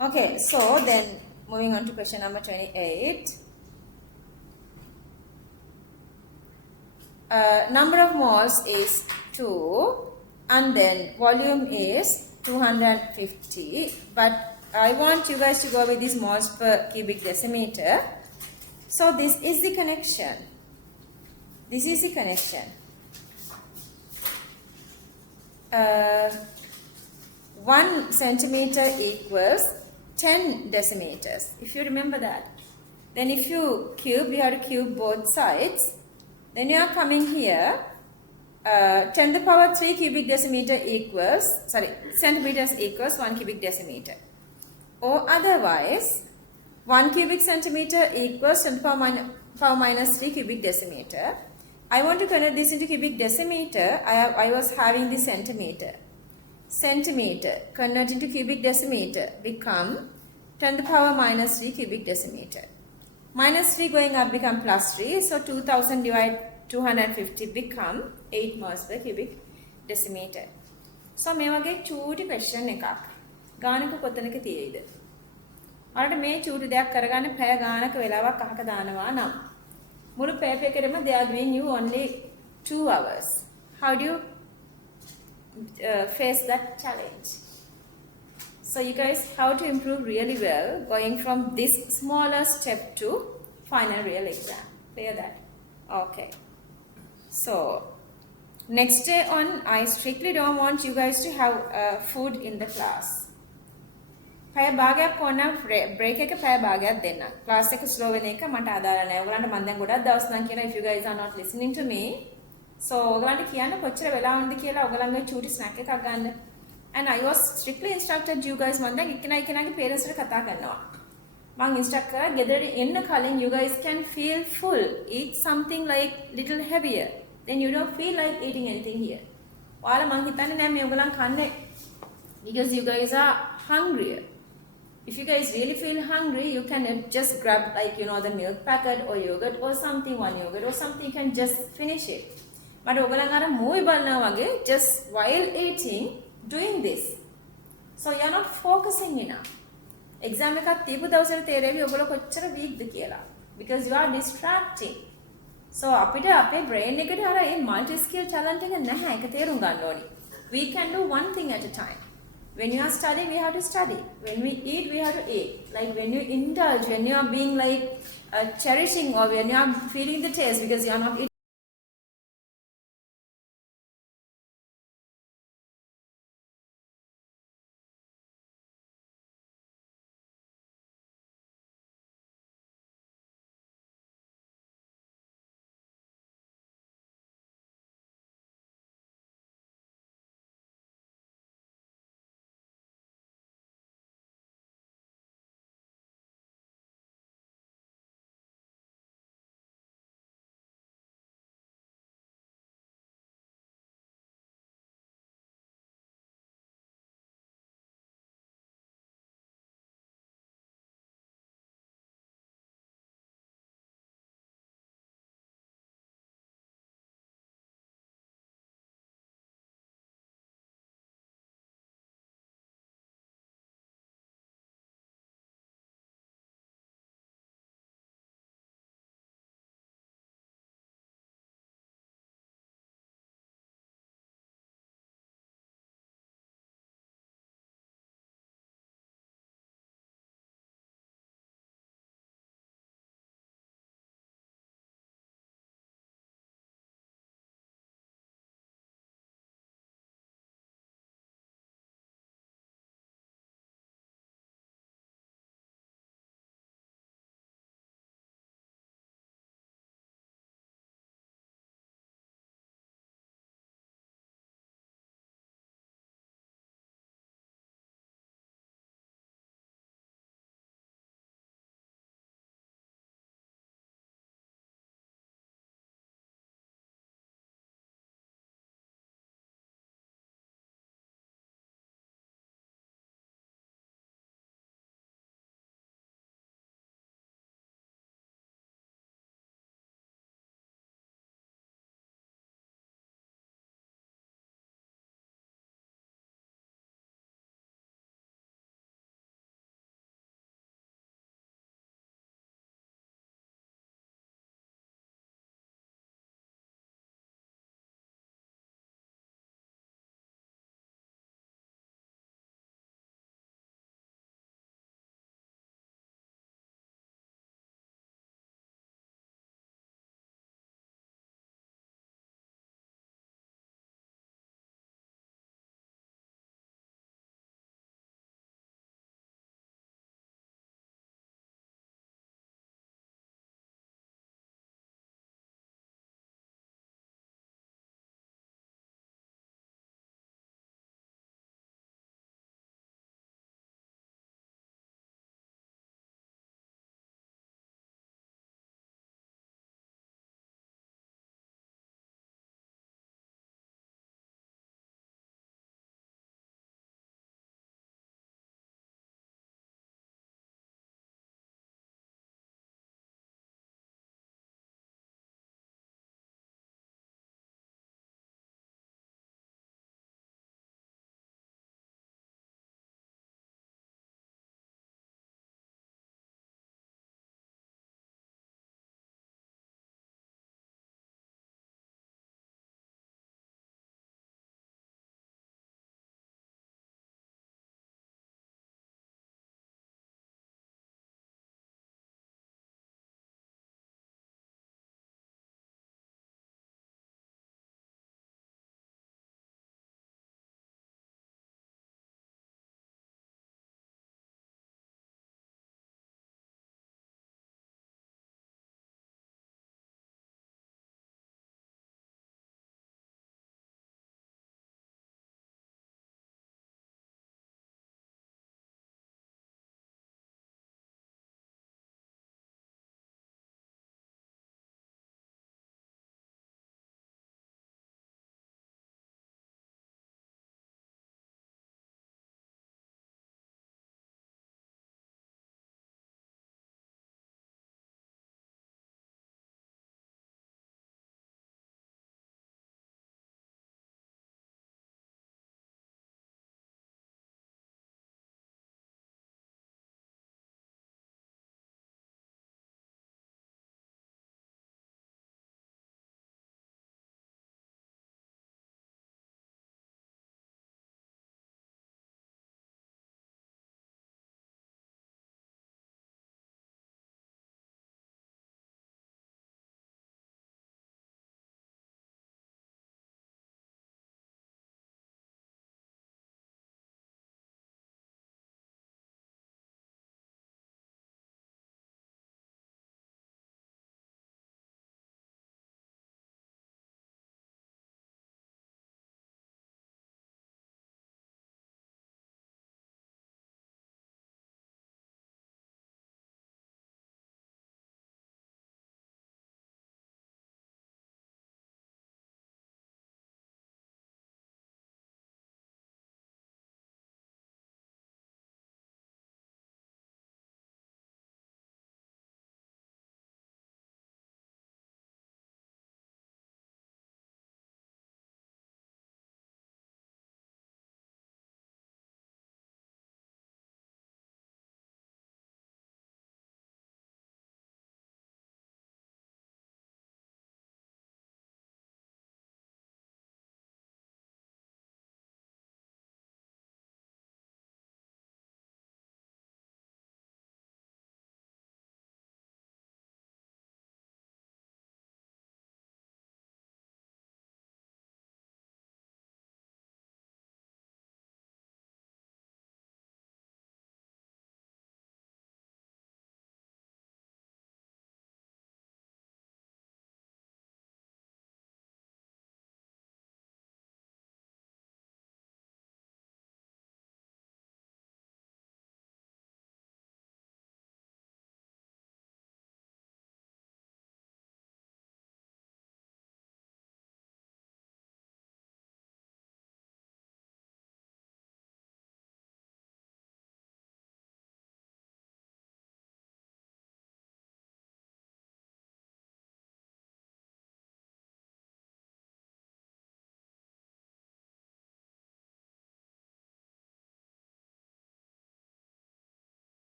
Okay, so then moving on to question number 28. Number of moles is 2 and then volume is 250, but I want you guys to go with this moles per cubic decimeter. So this is the connection. This is the connection. 1 centimeter equals 10 decimeters. If you remember that. Then if you cube, you have to cube both sides. Then you are coming here. 10 to the power 3 cubic decimeter equals, centimeters equals 1 cubic decimeter. Or otherwise, 1 cubic centimeter equals 10 to the power power minus 3 cubic decimeter. I want to convert this into cubic decimeter. I was having the centimeter. Centimeter convert into cubic decimeter become 10 to the power minus 3 cubic decimeter. Minus 3 going up become plus 3. So 2000 divided 250 become 8 moles per cubic decimeter. So මේ වගේ චූටි question එකක් ගානක කොතනක තියෙයිද? ඔයාලට මේ චූටි දෙයක් කරගන්න පැය ගානක වෙලාවක් අහක දානවා නම් මුළු පැයකෙකටම they are giving you only 2 hours. How do you face that challenge? So you guys how to improve really well going from this smaller step to final real exam. Clear that? Okay. So next day on, I strictly don't want you guys to have food in the class. පැය භාගයක් ඕන break එක පැය භාගයක් දෙන්න. class එක slow වෙන එක මට අදාළ නැහැ. ඔයගලන්ට මම දැන් ගොඩක් දවස් නම් කියනවා if you guys are not listening to me. So ඔයගලන්ට කියන්න කොච්චර වෙලා වුණද කියලා ඔයගලන්ගේ චූටි snack එකක් ගන්න. And I was strictly instructed you guys මම දැන් එක්කෙනාගේ parents ට කතා කරනවා. මම instruct කරා ගෙදර එන්න කලින් you guys can feel full. Eat something like little heavier. Then you don't feel like eating anything here. ඔයාලා මං හිතන්නේ නෑ මේ ඔයගලන් කන්නේ because you guys are hungrier. If you guys really feel hungry, you can just grab like the milk packet or yogurt or something, one yogurt or something, you can just finish it. But ඔයගලන් අර movie බලනවා වගේ just while eating doing this. So you are not focusing enough. Exam එකක් තියපු දවසට තේරෙවි ඔයගොල්ලෝ කොච්චර weakද කියලා because you are distracting. So අපිට අපේ brain එකට අර මේ multi skill talent එක නැහැ ඒක තේරුම් ගන්න ඕනි. We can do one thing at a time. When you are studying, we have to study. When we eat, we have to eat. Like when you indulge, when you are being like cherishing or when you are feeling the taste because you are not eating.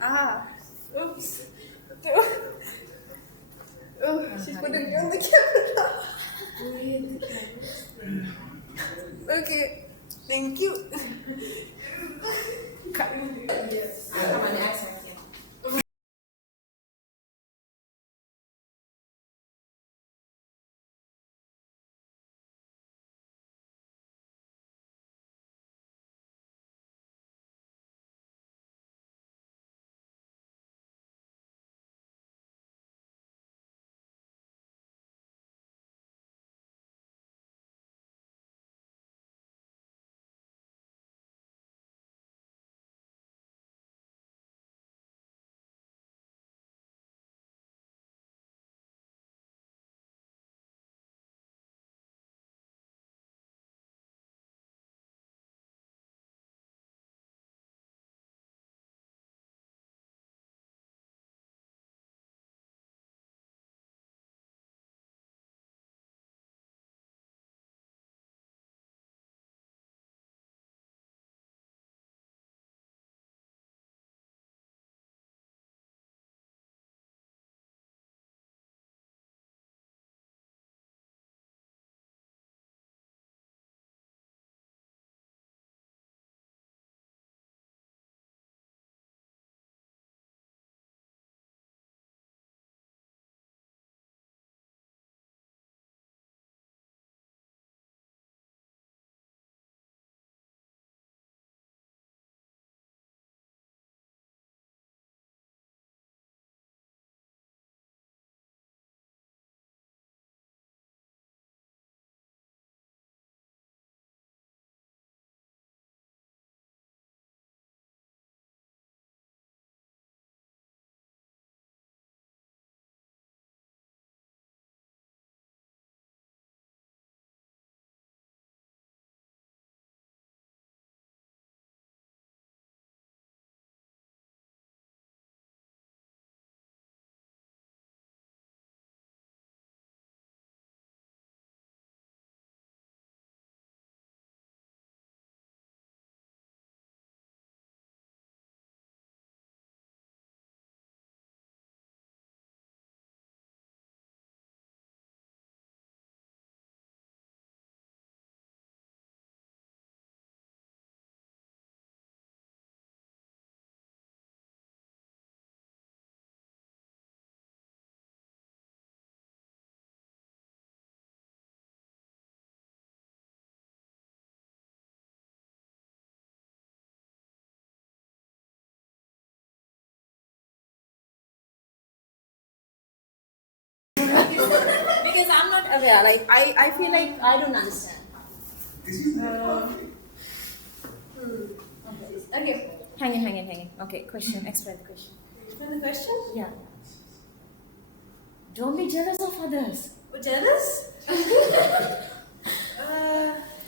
Oops. Oh, she's putting me on the camera. Okay. Thank you. Yes. Come on, accent. Because I'm not aware. Like I feel like I don't understand. Okay. Hang in. Okay, question. Explain the question. Explain the question? Yeah. Don't be jealous of others. Jealous?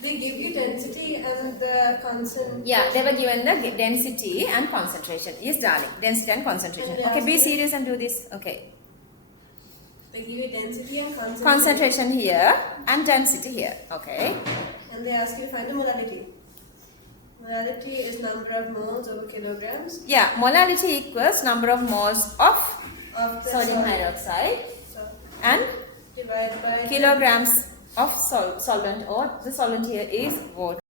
They give you density and the concentration. Yeah, they were given the density and concentration. Yes, darling. Density and concentration. And Okay, be serious and do this. Okay. They give you density and concentration. Concentration here and density here. Okay. And they ask you to find the molality. Molality is number of moles over kilograms Yeah, molality equals number of moles of of the sodium solid. hydroxide So, and divided by kilograms of solvent, or the solvent here is water.